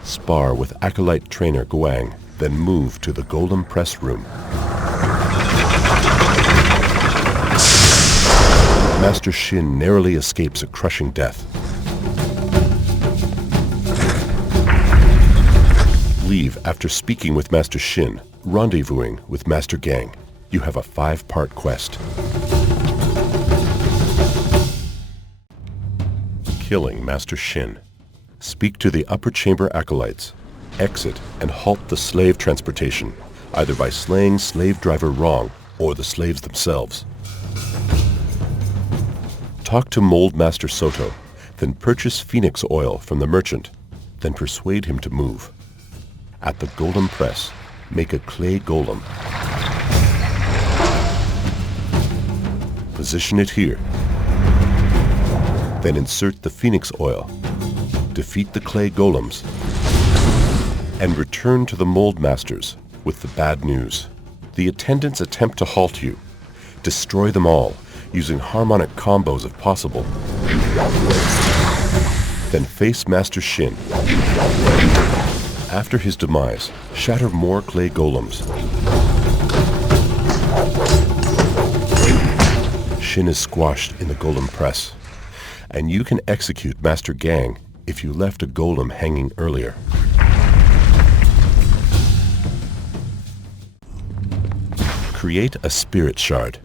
Spar with Acolyte Trainer Guang, then move to the Golem Press Room. Master Shin narrowly escapes a crushing death. Leave after speaking with Master Shin, rendezvousing with Master Gang. You have a 5-part quest. Killing Master Shin. Speak to the upper chamber acolytes. Exit and halt the slave transportation, either by slaying slave driver Wrong or the slaves themselves. Talk to Mold Master Soto, then purchase Phoenix oil from the merchant, then persuade him to move. At the Golem Press, make a clay golem. Position it here. Then insert the Phoenix oil, defeat the clay golems, and return to the Mold Masters with the bad news. The attendants attempt to halt you. Destroy them all, using harmonic combos if possible. Then face Master Shin. After his demise, shatter more clay golems. Shin is squashed in the golem press, and you can execute Master Gang if you left a golem hanging earlier. Create a spirit shard,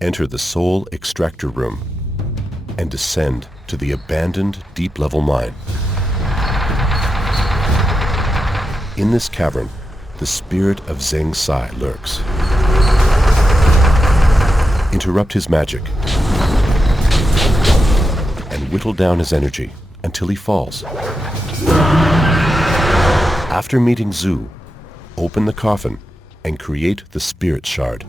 enter the soul extractor room, and descend to the abandoned deep-level mine. In this cavern, the spirit of Zheng Sai lurks. Interrupt his magic and whittle down his energy until he falls. After meeting Zhu, open the coffin and create the spirit shard.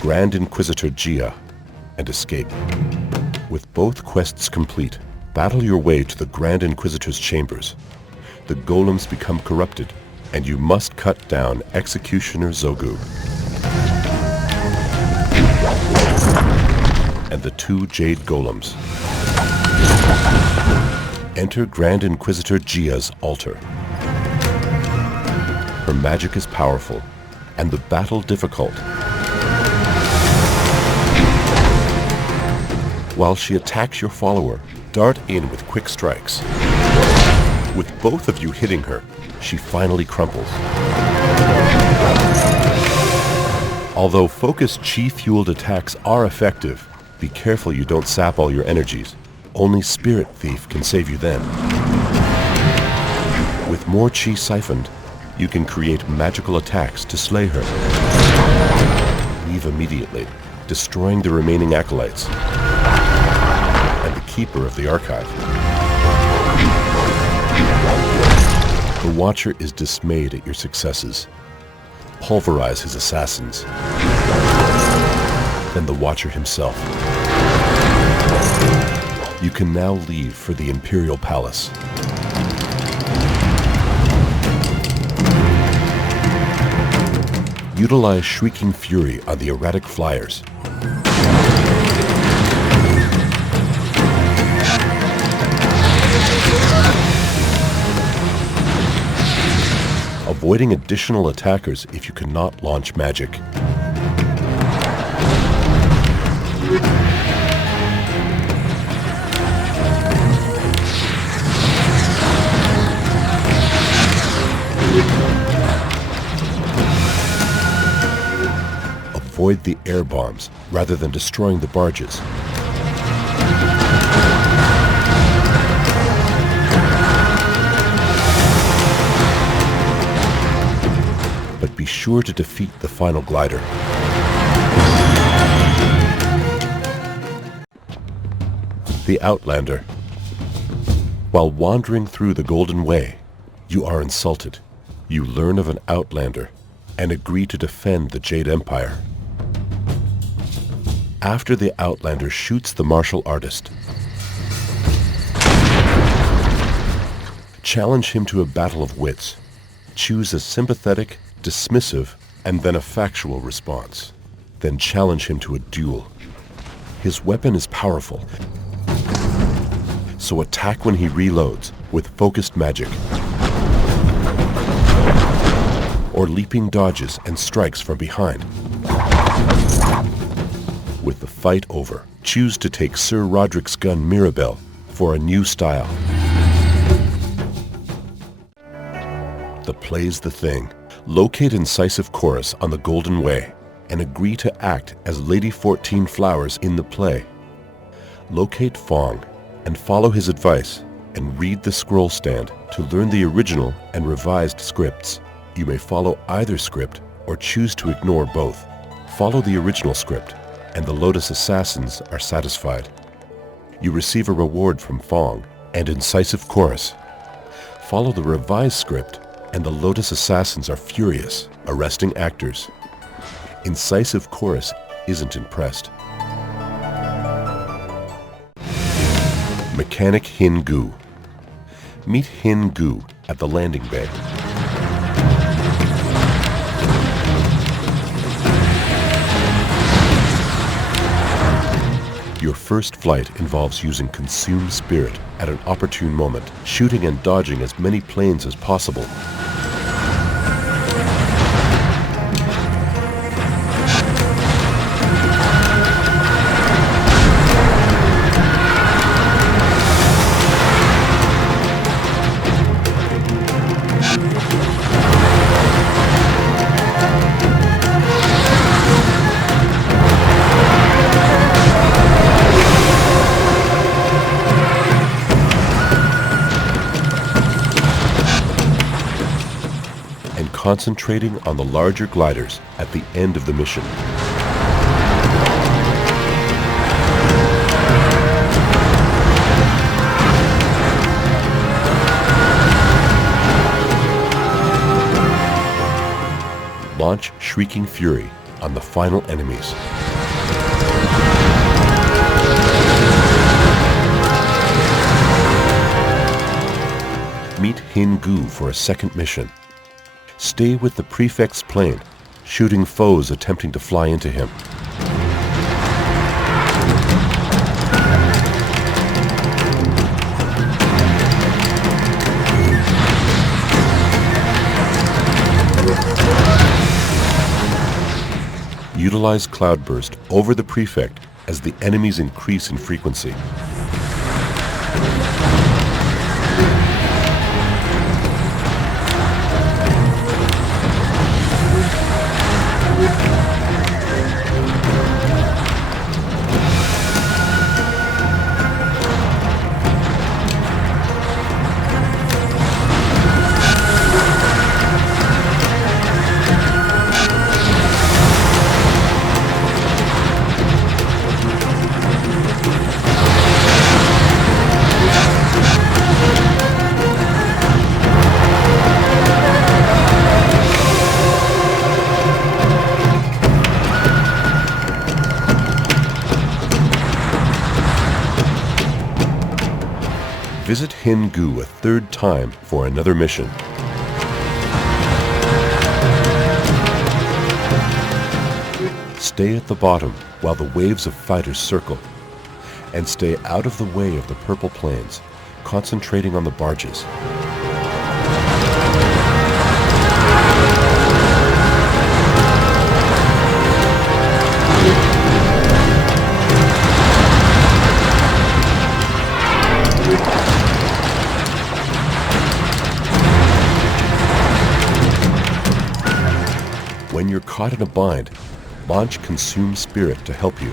Grand Inquisitor Jia and escape. With both quests complete, battle your way to the Grand Inquisitor's chambers. The golems become corrupted, and you must cut down Executioner Zogu and the 2 Jade golems. Enter Grand Inquisitor Jia's altar. Her magic is powerful, and the battle difficult. While she attacks your follower, dart in with quick strikes. With both of you hitting her, she finally crumples. Although focused chi-fueled attacks are effective, be careful you don't sap all your energies. Only Spirit Thief can save you then. With more chi siphoned, you can create magical attacks to slay her. Leave immediately, destroying the remaining acolytes and the keeper of the archive. The Watcher is dismayed at your successes. Pulverize his assassins. Then the Watcher himself. You can now leave for the Imperial Palace. Utilize Shrieking Fury on the erratic flyers. Avoiding additional attackers if you cannot launch magic. Avoid the air bombs rather than destroying the barges. But be sure to defeat the final glider. The Outlander. While wandering through the Golden Way, you are insulted. You learn of an Outlander and agree to defend the Jade Empire. After the Outlander shoots the martial artist, challenge him to a battle of wits. Choose a sympathetic, dismissive, and then a factual response. Then challenge him to a duel. His weapon is powerful, so attack when he reloads with focused magic, or leaping dodges and strikes from behind. With the fight over, choose to take Sir Roderick's gun Mirabelle for a new style. The play's the thing. Locate Incisive Chorus on the Golden Way and agree to act as Lady 14 Flowers in the play. Locate Fong and follow his advice and read the scroll stand to learn the original and revised scripts. You may follow either script or choose to ignore both. Follow the original script and the Lotus Assassins are satisfied. You receive a reward from Fong and Incisive Chorus. Follow the revised script and the Lotus Assassins are furious, arresting actors. Incisive Chorus isn't impressed. Mechanic Hin Gu. Meet Hin Gu at the landing bay. Your first flight involves using Consume Spirit at an opportune moment, shooting and dodging as many planes as possible. concentrating on the larger gliders at the end of the mission. Launch Shrieking Fury on the final enemies. Meet Hin Gu for a second mission. Stay with the prefect's plane, shooting foes attempting to fly into him. Utilize Cloudburst over the prefect as the enemies increase in frequency. Visit Hin Gu a third time for another mission. Stay at the bottom while the waves of fighters circle, and stay out of the way of the purple planes, concentrating on the barges. When you're caught in a bind, launch Consume Spirit to help you.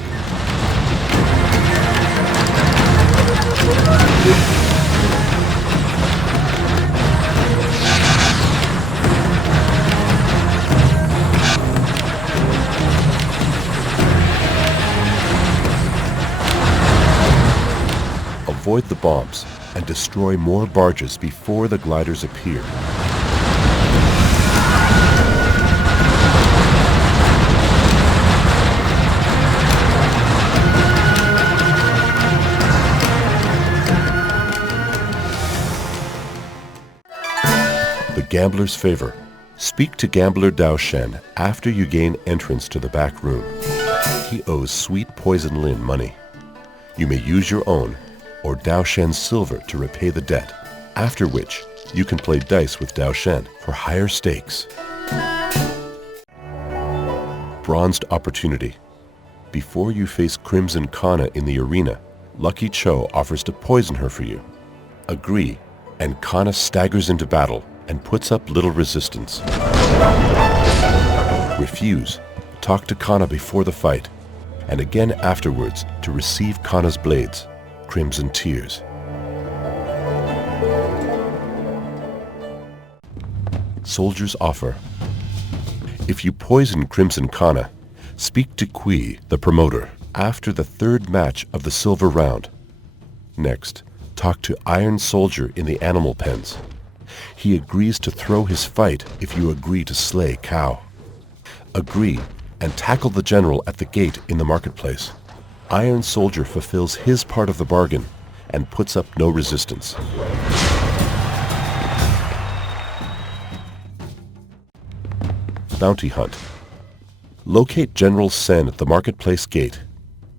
Avoid the bombs and destroy more barges before the gliders appear. The Gambler's Favor. Speak to Gambler Dao Shen after you gain entrance to the back room. He owes Sweet Poison Lin money. You may use your own or Dao Shen's silver to repay the debt, after which you can play dice with Dao Shen for higher stakes. Bronzed Opportunity. Before you face Crimson Kana in the arena, Lucky Cho offers to poison her for you. Agree, and Kana staggers into battle and puts up little resistance. Refuse, talk to Kana before the fight, and again afterwards to receive Kana's blades, Crimson Tears. Soldier's Offer. If you poison Crimson Kana, speak to Kui, the promoter, after the third match of the silver round. Next, talk to Iron Soldier in the animal pens. He agrees to throw his fight if you agree to slay Cow. Agree and tackle the general at the gate in the marketplace. Iron Soldier fulfills his part of the bargain and puts up no resistance. Bounty Hunt. Locate General Sen at the marketplace gate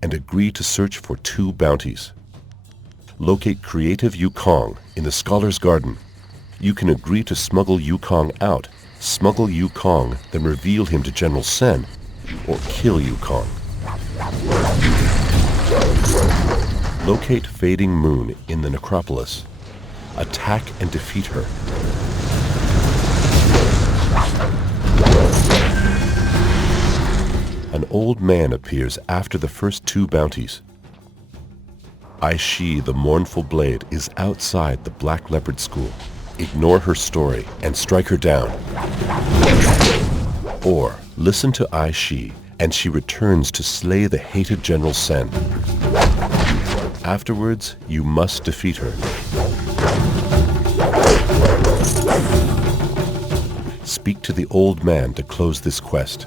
and agree to search for 2 bounties. Locate Creative Yukong in the Scholar's Garden. You can agree to smuggle Yukong out, smuggle Yukong, then reveal him to General Sen, or kill Yukong. Locate Fading Moon in the Necropolis. Attack and defeat her. An old man appears after the first 2 bounties. Aishi, the Mournful Blade, is outside the Black Leopard School. Ignore her story and strike her down. Or listen to Ai Shi, and she returns to slay the hated General Sen. Afterwards, you must defeat her. Speak to the old man to close this quest.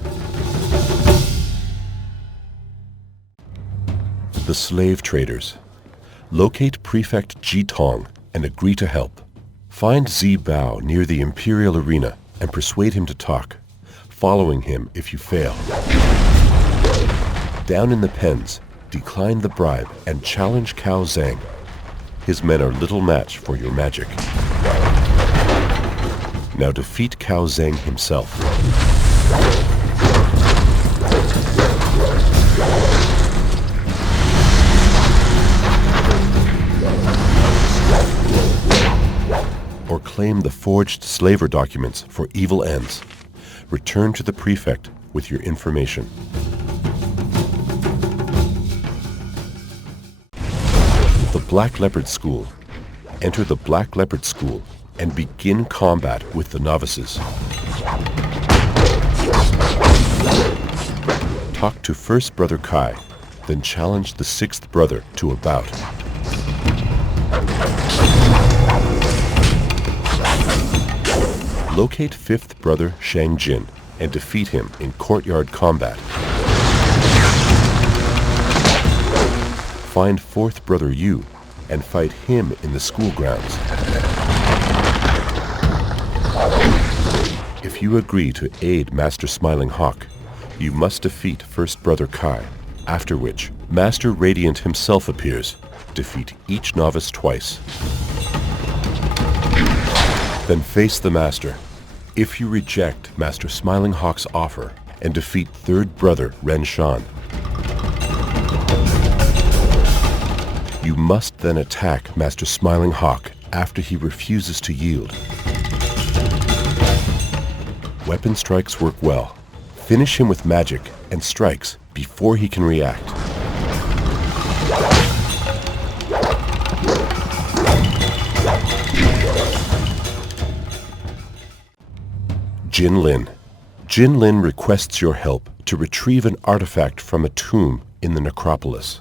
The Slave Traders. Locate Prefect Ji Tong and agree to help. Find Zi Bao near the Imperial Arena and persuade him to talk, following him if you fail. Down in the pens, decline the bribe and challenge Cao Zhang. His men are little match for your magic. Now defeat Cao Zhang himself. Or claim the forged slaver documents for evil ends. Return to the prefect with your information. The Black Leopard School. Enter the Black Leopard School and begin combat with the novices. Talk to first brother Kai, then challenge the sixth brother to a bout. Locate fifth brother Shang Jin and defeat him in courtyard combat. Find fourth brother Yu and fight him in the school grounds. If you agree to aid Master Smiling Hawk, you must defeat first brother Kai, after which Master Radiant himself appears. Defeat each novice twice. Then face the Master. If you reject Master Smiling Hawk's offer and defeat third brother Ren Shan, you must then attack Master Smiling Hawk after he refuses to yield. Weapon strikes work well. Finish him with magic and strikes before he can react. Jin Lin. Jin Lin requests your help to retrieve an artifact from a tomb in the necropolis.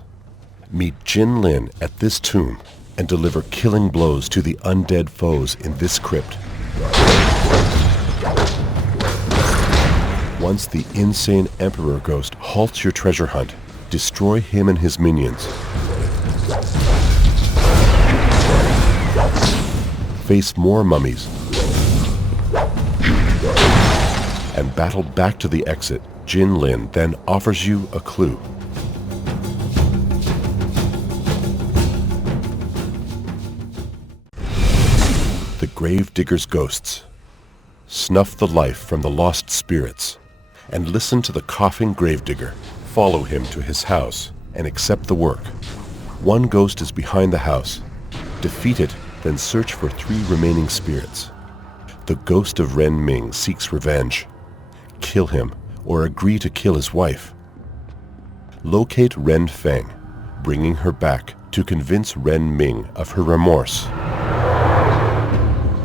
Meet Jin Lin at this tomb and deliver killing blows to the undead foes in this crypt. Once the insane Emperor Ghost halts your treasure hunt, destroy him and his minions. Face more mummies and battle back to the exit. Jin Lin then offers you a clue. The Gravedigger's Ghosts. Snuff the life from the lost spirits and listen to the coughing gravedigger. Follow him to his house and accept the work. One ghost is behind the house. Defeat it, then search for 3 remaining spirits. The ghost of Ren Ming seeks revenge. Kill him or agree to kill his wife. Locate Ren Feng, bringing her back to convince Ren Ming of her remorse.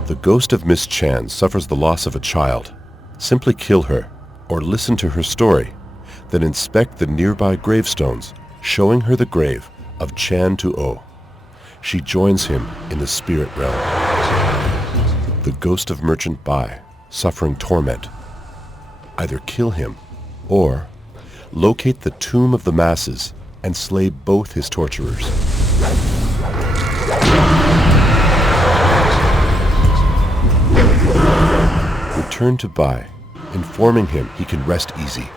The ghost of Miss Chan suffers the loss of a child. Simply kill her or listen to her story, then inspect the nearby gravestones, showing her the grave of Chan Tu-O. She joins him in the spirit realm. The ghost of Merchant Bai, suffering torment. Either kill him or locate the tomb of the masses and slay both his torturers. Return to Bai, informing him he can rest easy.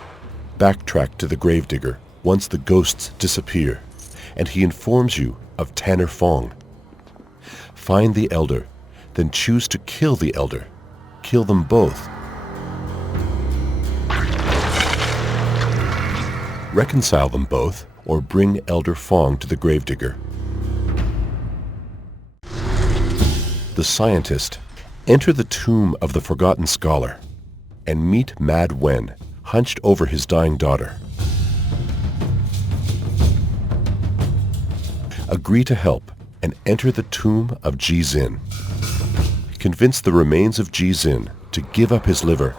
Backtrack to the gravedigger once the ghosts disappear, and he informs you of Tanner Fong. Find the elder, then choose to kill the elder. Kill them both. Reconcile them both, or bring Elder Fong to the gravedigger. The Scientist. Enter the tomb of the Forgotten Scholar and meet Mad Wen, hunched over his dying daughter. Agree to help and enter the tomb of Ji Zin. Convince the remains of Jizin to give up his liver.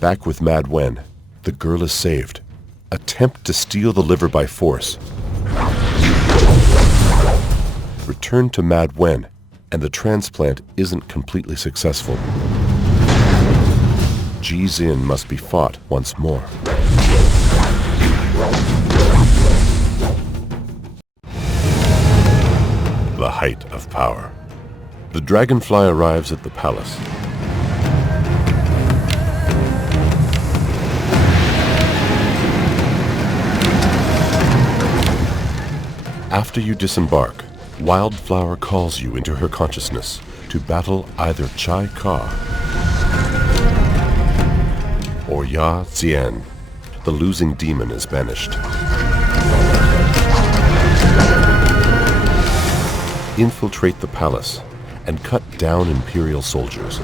Back with Mad Wen, the girl is saved. Attempt to steal the liver by force. Return to Mad Wen, and the transplant isn't completely successful. Jizin must be fought once more. The height of power. The dragonfly arrives at the palace. After you disembark, Wildflower calls you into her consciousness to battle either Chai Ka or Ya Xian. The losing demon is banished. Infiltrate the palace and cut down Imperial soldiers.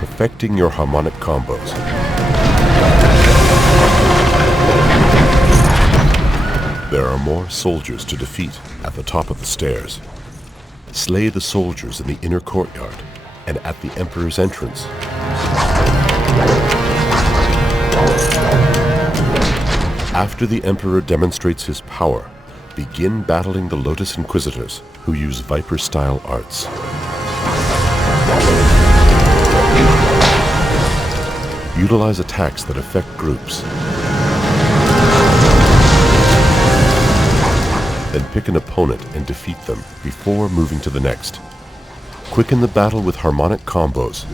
Perfecting your harmonic combos. There are more soldiers to defeat at the top of the stairs. Slay the soldiers in the inner courtyard and at the Emperor's entrance. After the Emperor demonstrates his power, begin battling the Lotus Inquisitors, who use Viper-style arts. Utilize attacks that affect groups. Then pick an opponent and defeat them before moving to the next. Quicken the battle with harmonic combos.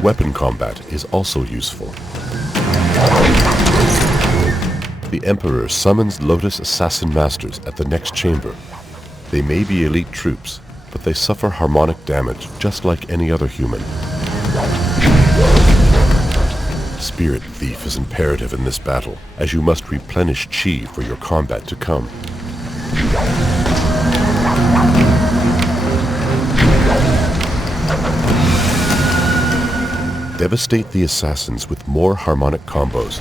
Weapon combat is also useful. The Emperor summons Lotus Assassin Masters at the next chamber. They may be elite troops, but they suffer harmonic damage just like any other human. Spirit Thief is imperative in this battle, as you must replenish chi for your combat to come. Devastate the assassins with more harmonic combos.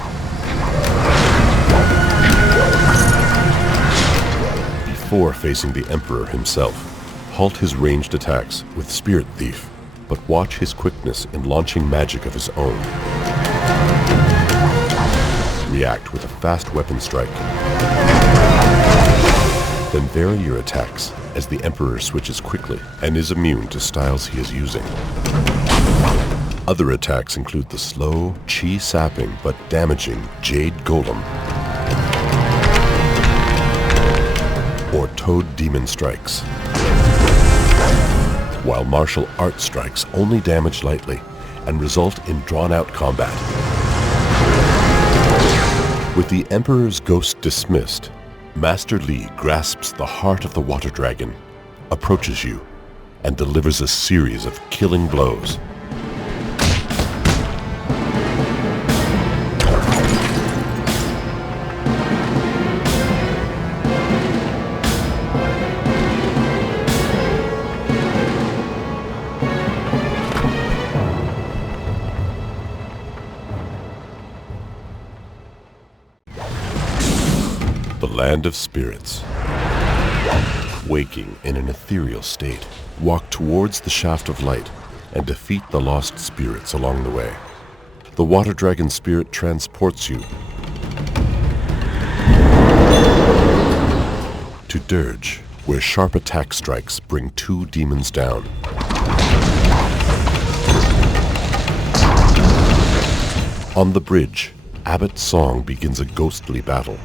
Before facing the Emperor himself, halt his ranged attacks with Spirit Thief, but watch his quickness in launching magic of his own. React with a fast weapon strike. Then vary your attacks as the Emperor switches quickly and is immune to styles he is using. Other attacks include the slow, chi-sapping but damaging Jade Golem or Toad Demon Strikes, while martial art strikes only damage lightly and result in drawn-out combat. With the Emperor's ghost dismissed, Master Li grasps the heart of the water dragon, approaches you, and delivers a series of killing blows. The Land of Spirits. Waking in an ethereal state, walk towards the shaft of light and defeat the lost spirits along the way. The water dragon spirit transports you to Dirge, where sharp attack strikes bring 2 demons down. On the bridge, Abbot Song begins a ghostly battle.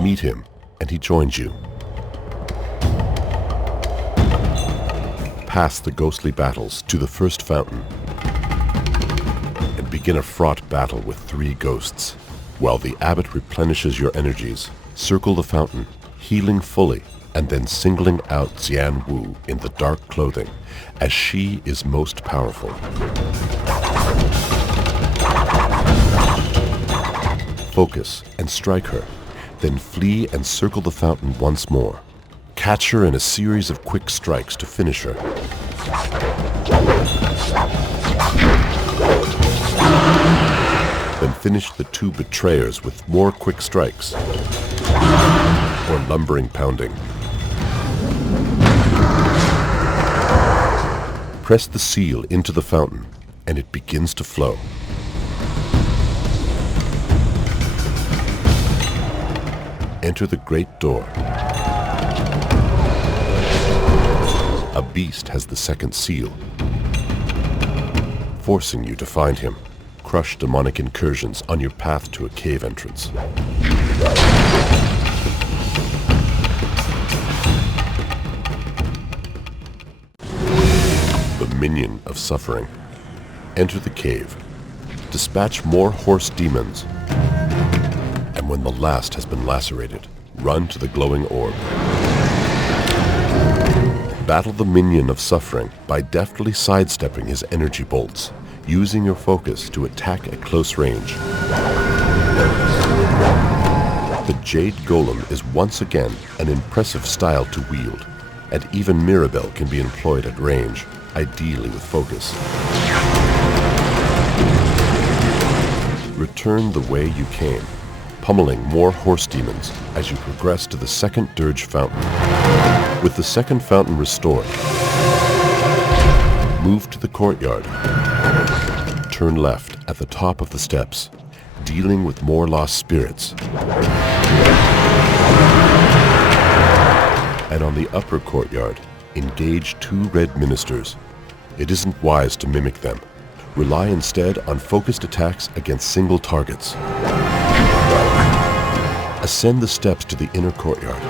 Meet him, and he joins you. Pass the ghostly battles to the first fountain, and begin a fraught battle with 3 ghosts. While the abbot replenishes your energies, circle the fountain, healing fully, and then singling out Xian Wu in the dark clothing, as she is most powerful. Focus and strike her, then flee and circle the fountain once more. Catch her in a series of quick strikes to finish her. finish the two betrayers with more quick strikes or lumbering pounding. Press the seal into the fountain and it begins to flow. Enter the great door. A beast has the second seal, forcing you to find him. Crush demonic incursions on your path to a cave entrance. The Minion of Suffering. Enter the cave. Dispatch more horse demons. And when the last has been lacerated, run to the glowing orb. Battle the Minion of Suffering by deftly sidestepping his energy bolts, using your focus to attack at close range. The Jade Golem is once again an impressive style to wield, and even Mirabelle can be employed at range, ideally with focus. Return the way you came, pummeling more horse demons as you progress to the second Dirge Fountain. With the second fountain restored, move to the courtyard. Turn left at the top of the steps, dealing with more lost spirits. And on the upper courtyard, engage two red ministers. It isn't wise to mimic them. Rely instead on focused attacks against single targets. Ascend the steps to the inner courtyard.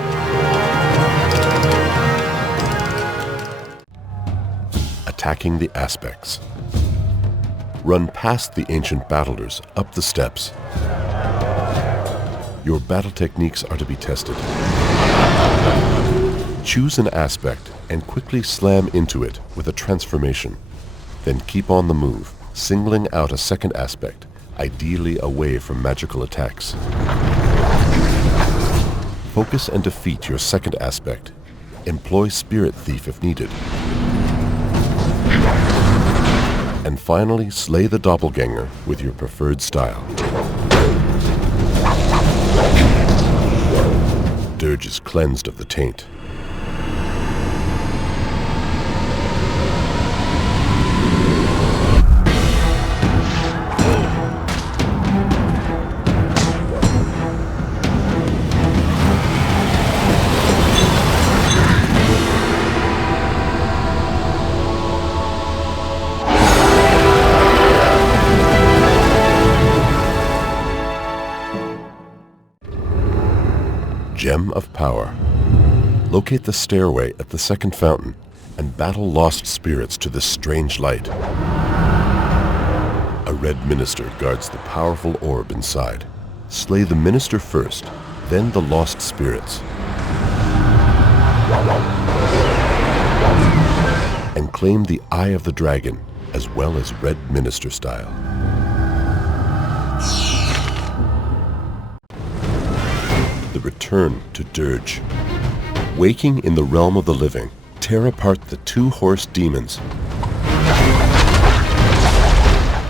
Attacking the aspects. Run past the ancient battlers up the steps. Your battle techniques are to be tested. Choose an aspect and quickly slam into it with a transformation. Then keep on the move, singling out a second aspect, ideally away from magical attacks. Focus and defeat your second aspect. Employ Spirit Thief if needed. And finally, slay the doppelganger with your preferred style. Dirge is cleansed of the taint. Gem of Power. Locate the stairway at the second fountain and battle lost spirits to this strange light. A red minister guards the powerful orb inside. Slay the minister first, then the lost spirits. And claim the Eye of the Dragon, as well as red minister style. The Return to Dirge. Waking in the realm of the living, tear apart the two horse demons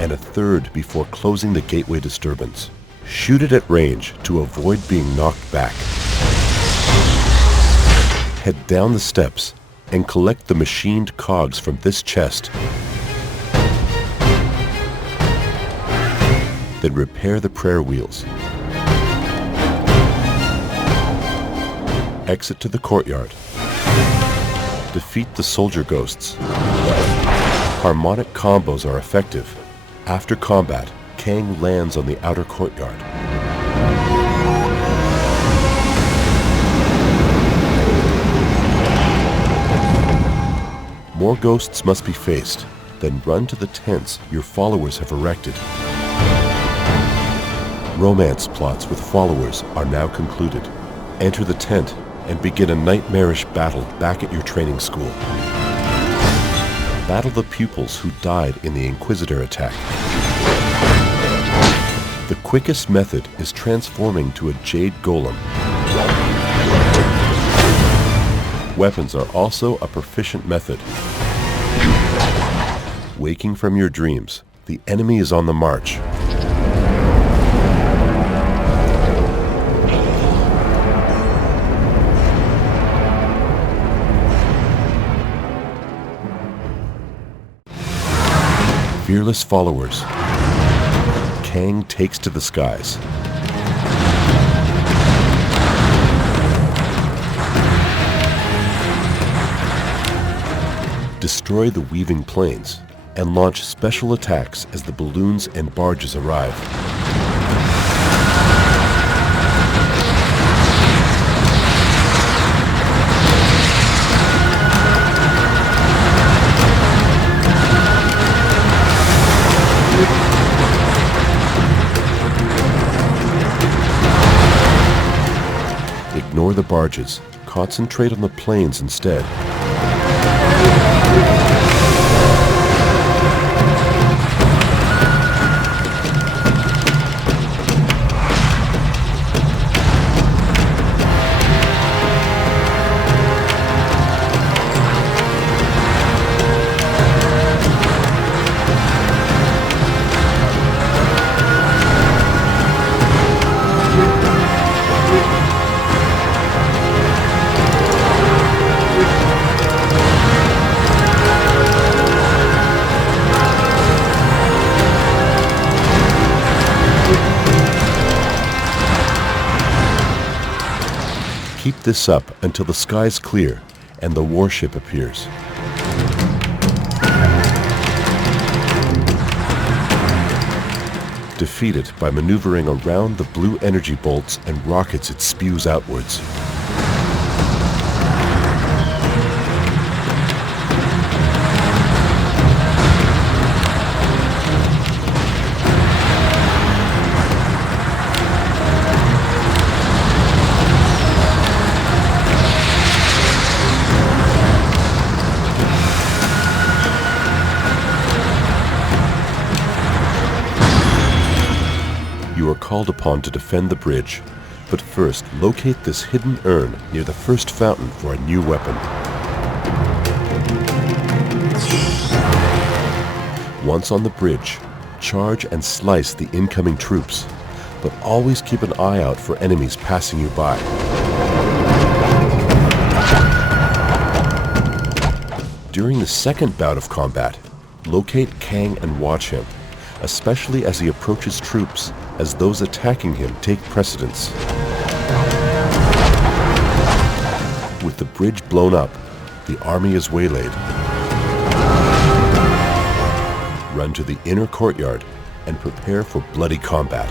and a third before closing the gateway disturbance. Shoot it at range to avoid being knocked back. Head down the steps and collect the machined cogs from this chest. Then repair the prayer wheels. Exit to the courtyard. Defeat the soldier ghosts. Harmonic combos are effective. After combat, Kang lands on the outer courtyard. More ghosts must be faced, then run to the tents your followers have erected. Romance plots with followers are now concluded. Enter the tent and begin a nightmarish battle back at your training school. Battle the pupils who died in the Inquisitor attack. The quickest method is transforming to a Jade Golem. Weapons are also a proficient method. Waking from your dreams, the enemy is on the march. Fearless followers, Kang takes to the skies. Destroy the weaving planes and launch special attacks as the balloons and barges arrive. Ignore the barges. Concentrate on the planes instead. Keep this up until the skies clear and the warship appears. Defeat it by maneuvering around the blue energy bolts and rockets it spews outwards. You are called upon to defend the bridge, but first locate this hidden urn near the first fountain for a new weapon. Once on the bridge, charge and slice the incoming troops, but always keep an eye out for enemies passing you by. During the second bout of combat, locate Kang and watch him, especially as he approaches troops, as those attacking him take precedence. With the bridge blown up, the army is waylaid. Run to the inner courtyard and prepare for bloody combat.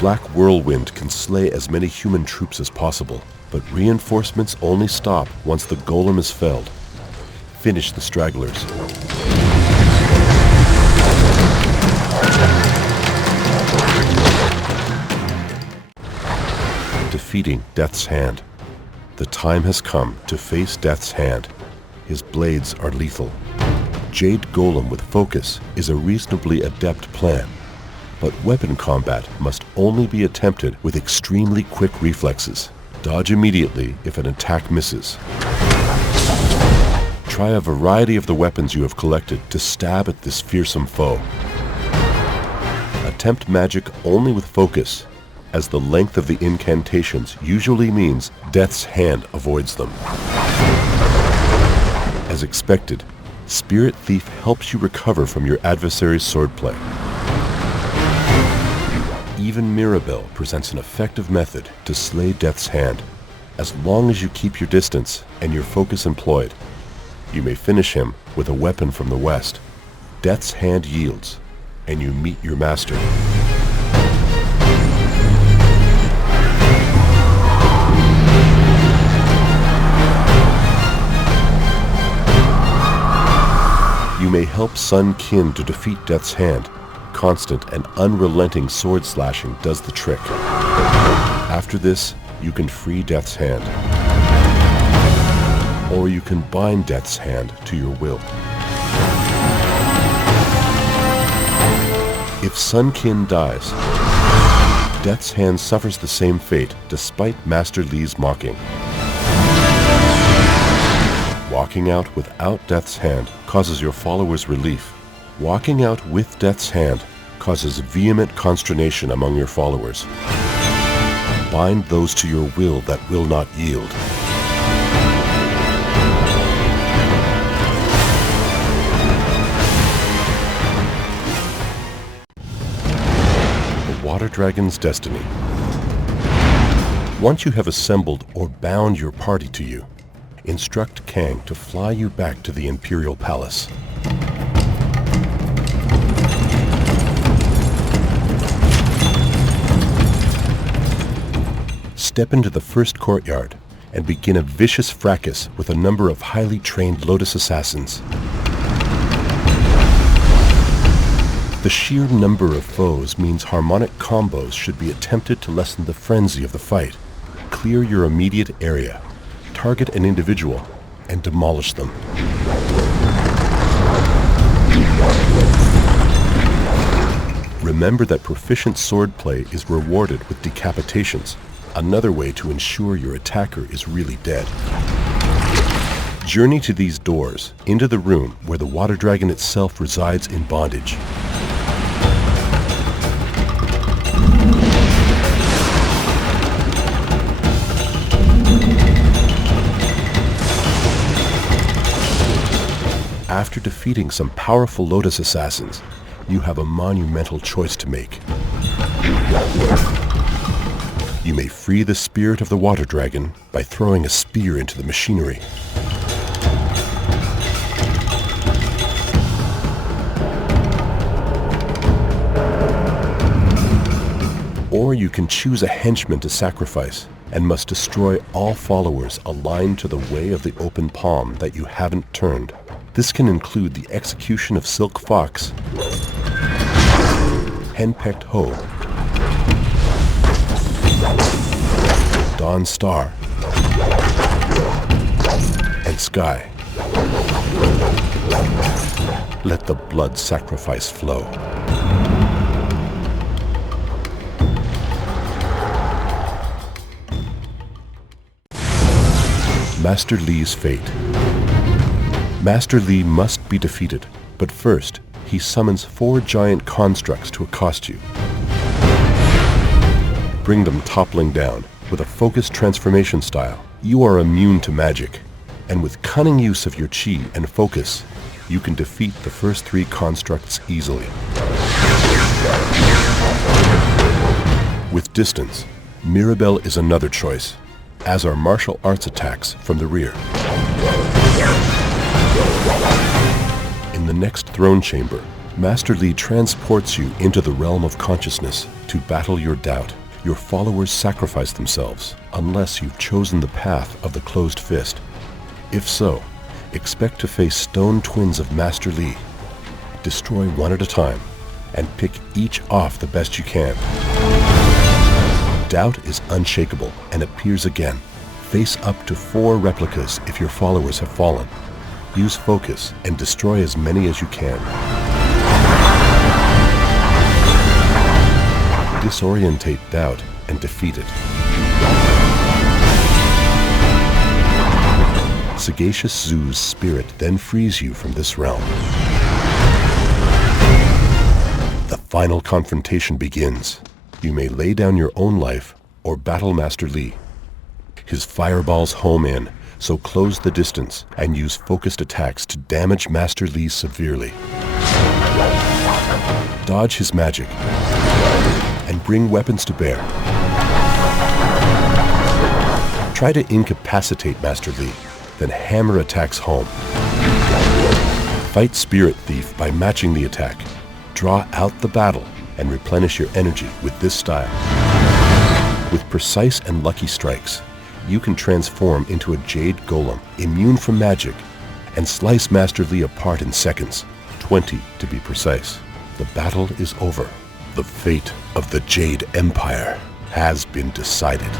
Black Whirlwind can slay as many human troops as possible, but reinforcements only stop once the golem is felled. Finish the stragglers. Defeating Death's Hand. The time has come to face Death's Hand. His blades are lethal. Jade Golem with focus is a reasonably adept plan, but weapon combat must only be attempted with extremely quick reflexes. Dodge immediately if an attack misses. Try a variety of the weapons you have collected to stab at this fearsome foe. Attempt magic only with focus, as the length of the incantations usually means Death's Hand avoids them. As expected, Spirit Thief helps you recover from your adversary's swordplay. Even Mirabelle presents an effective method to slay Death's Hand, as long as you keep your distance and your focus employed. You may finish him with a weapon from the west. Death's Hand yields, and you meet your master. You may help Sun Qin to defeat Death's Hand. Constant and unrelenting sword slashing does the trick. After this, you can free Death's Hand. Or you can bind Death's Hand to your will. If Sun Qin dies, Death's Hand suffers the same fate despite Master Li's mocking. Walking out without Death's Hand causes your followers relief. Walking out with Death's Hand causes vehement consternation among your followers. Bind those to your will that will not yield. dragon's destiny. Once you have assembled or bound your party to you, instruct Kang to fly you back to the Imperial Palace. Step into the first courtyard and begin a vicious fracas with a number of highly trained Lotus assassins. The sheer number of foes means harmonic combos should be attempted to lessen the frenzy of the fight. Clear your immediate area, target an individual, and demolish them. Remember that proficient swordplay is rewarded with decapitations, another way to ensure your attacker is really dead. Journey to these doors, into the room where the water dragon itself resides in bondage. After defeating some powerful Lotus assassins, you have a monumental choice to make. You may free the spirit of the water dragon by throwing a spear into the machinery. Or you can choose a henchman to sacrifice and must destroy all followers aligned to the way of the open palm that you haven't turned. This can include the execution of Silk Fox, Henpecked Ho, Dawn Star, and Sky. Let the blood sacrifice flow. Master Li's fate. Master Li must be defeated, but first, he summons 4 giant constructs to accost you. Bring them toppling down. With a focused transformation style, you are immune to magic, and with cunning use of your chi and focus, you can defeat the first 3 constructs easily. With distance, Mirabelle is another choice, as are martial arts attacks from the rear. In the next throne chamber, Master Li transports you into the realm of consciousness to battle your doubt. Your followers sacrifice themselves unless you've chosen the path of the closed fist. If so, expect to face stone twins of Master Li. Destroy one at a time and pick each off the best you can. Doubt is unshakable and appears again. Face up to 4 replicas if your followers have fallen. Use focus and destroy as many as you can. Disorientate doubt and defeat it. Sagacious Zoo's spirit then frees you from this realm. The final confrontation begins. You may lay down your own life or battle Master Li. His fireballs home in, so close the distance and use focused attacks to damage Master Li severely. Dodge his magic and bring weapons to bear. Try to incapacitate Master Li, then hammer attacks home. Fight Spirit Thief by matching the attack. Draw out the battle and replenish your energy with this style. With precise and lucky strikes, you can transform into a Jade Golem, immune from magic, and slice Master Li apart in seconds, 20 to be precise. The battle is over. The fate of the Jade Empire has been decided.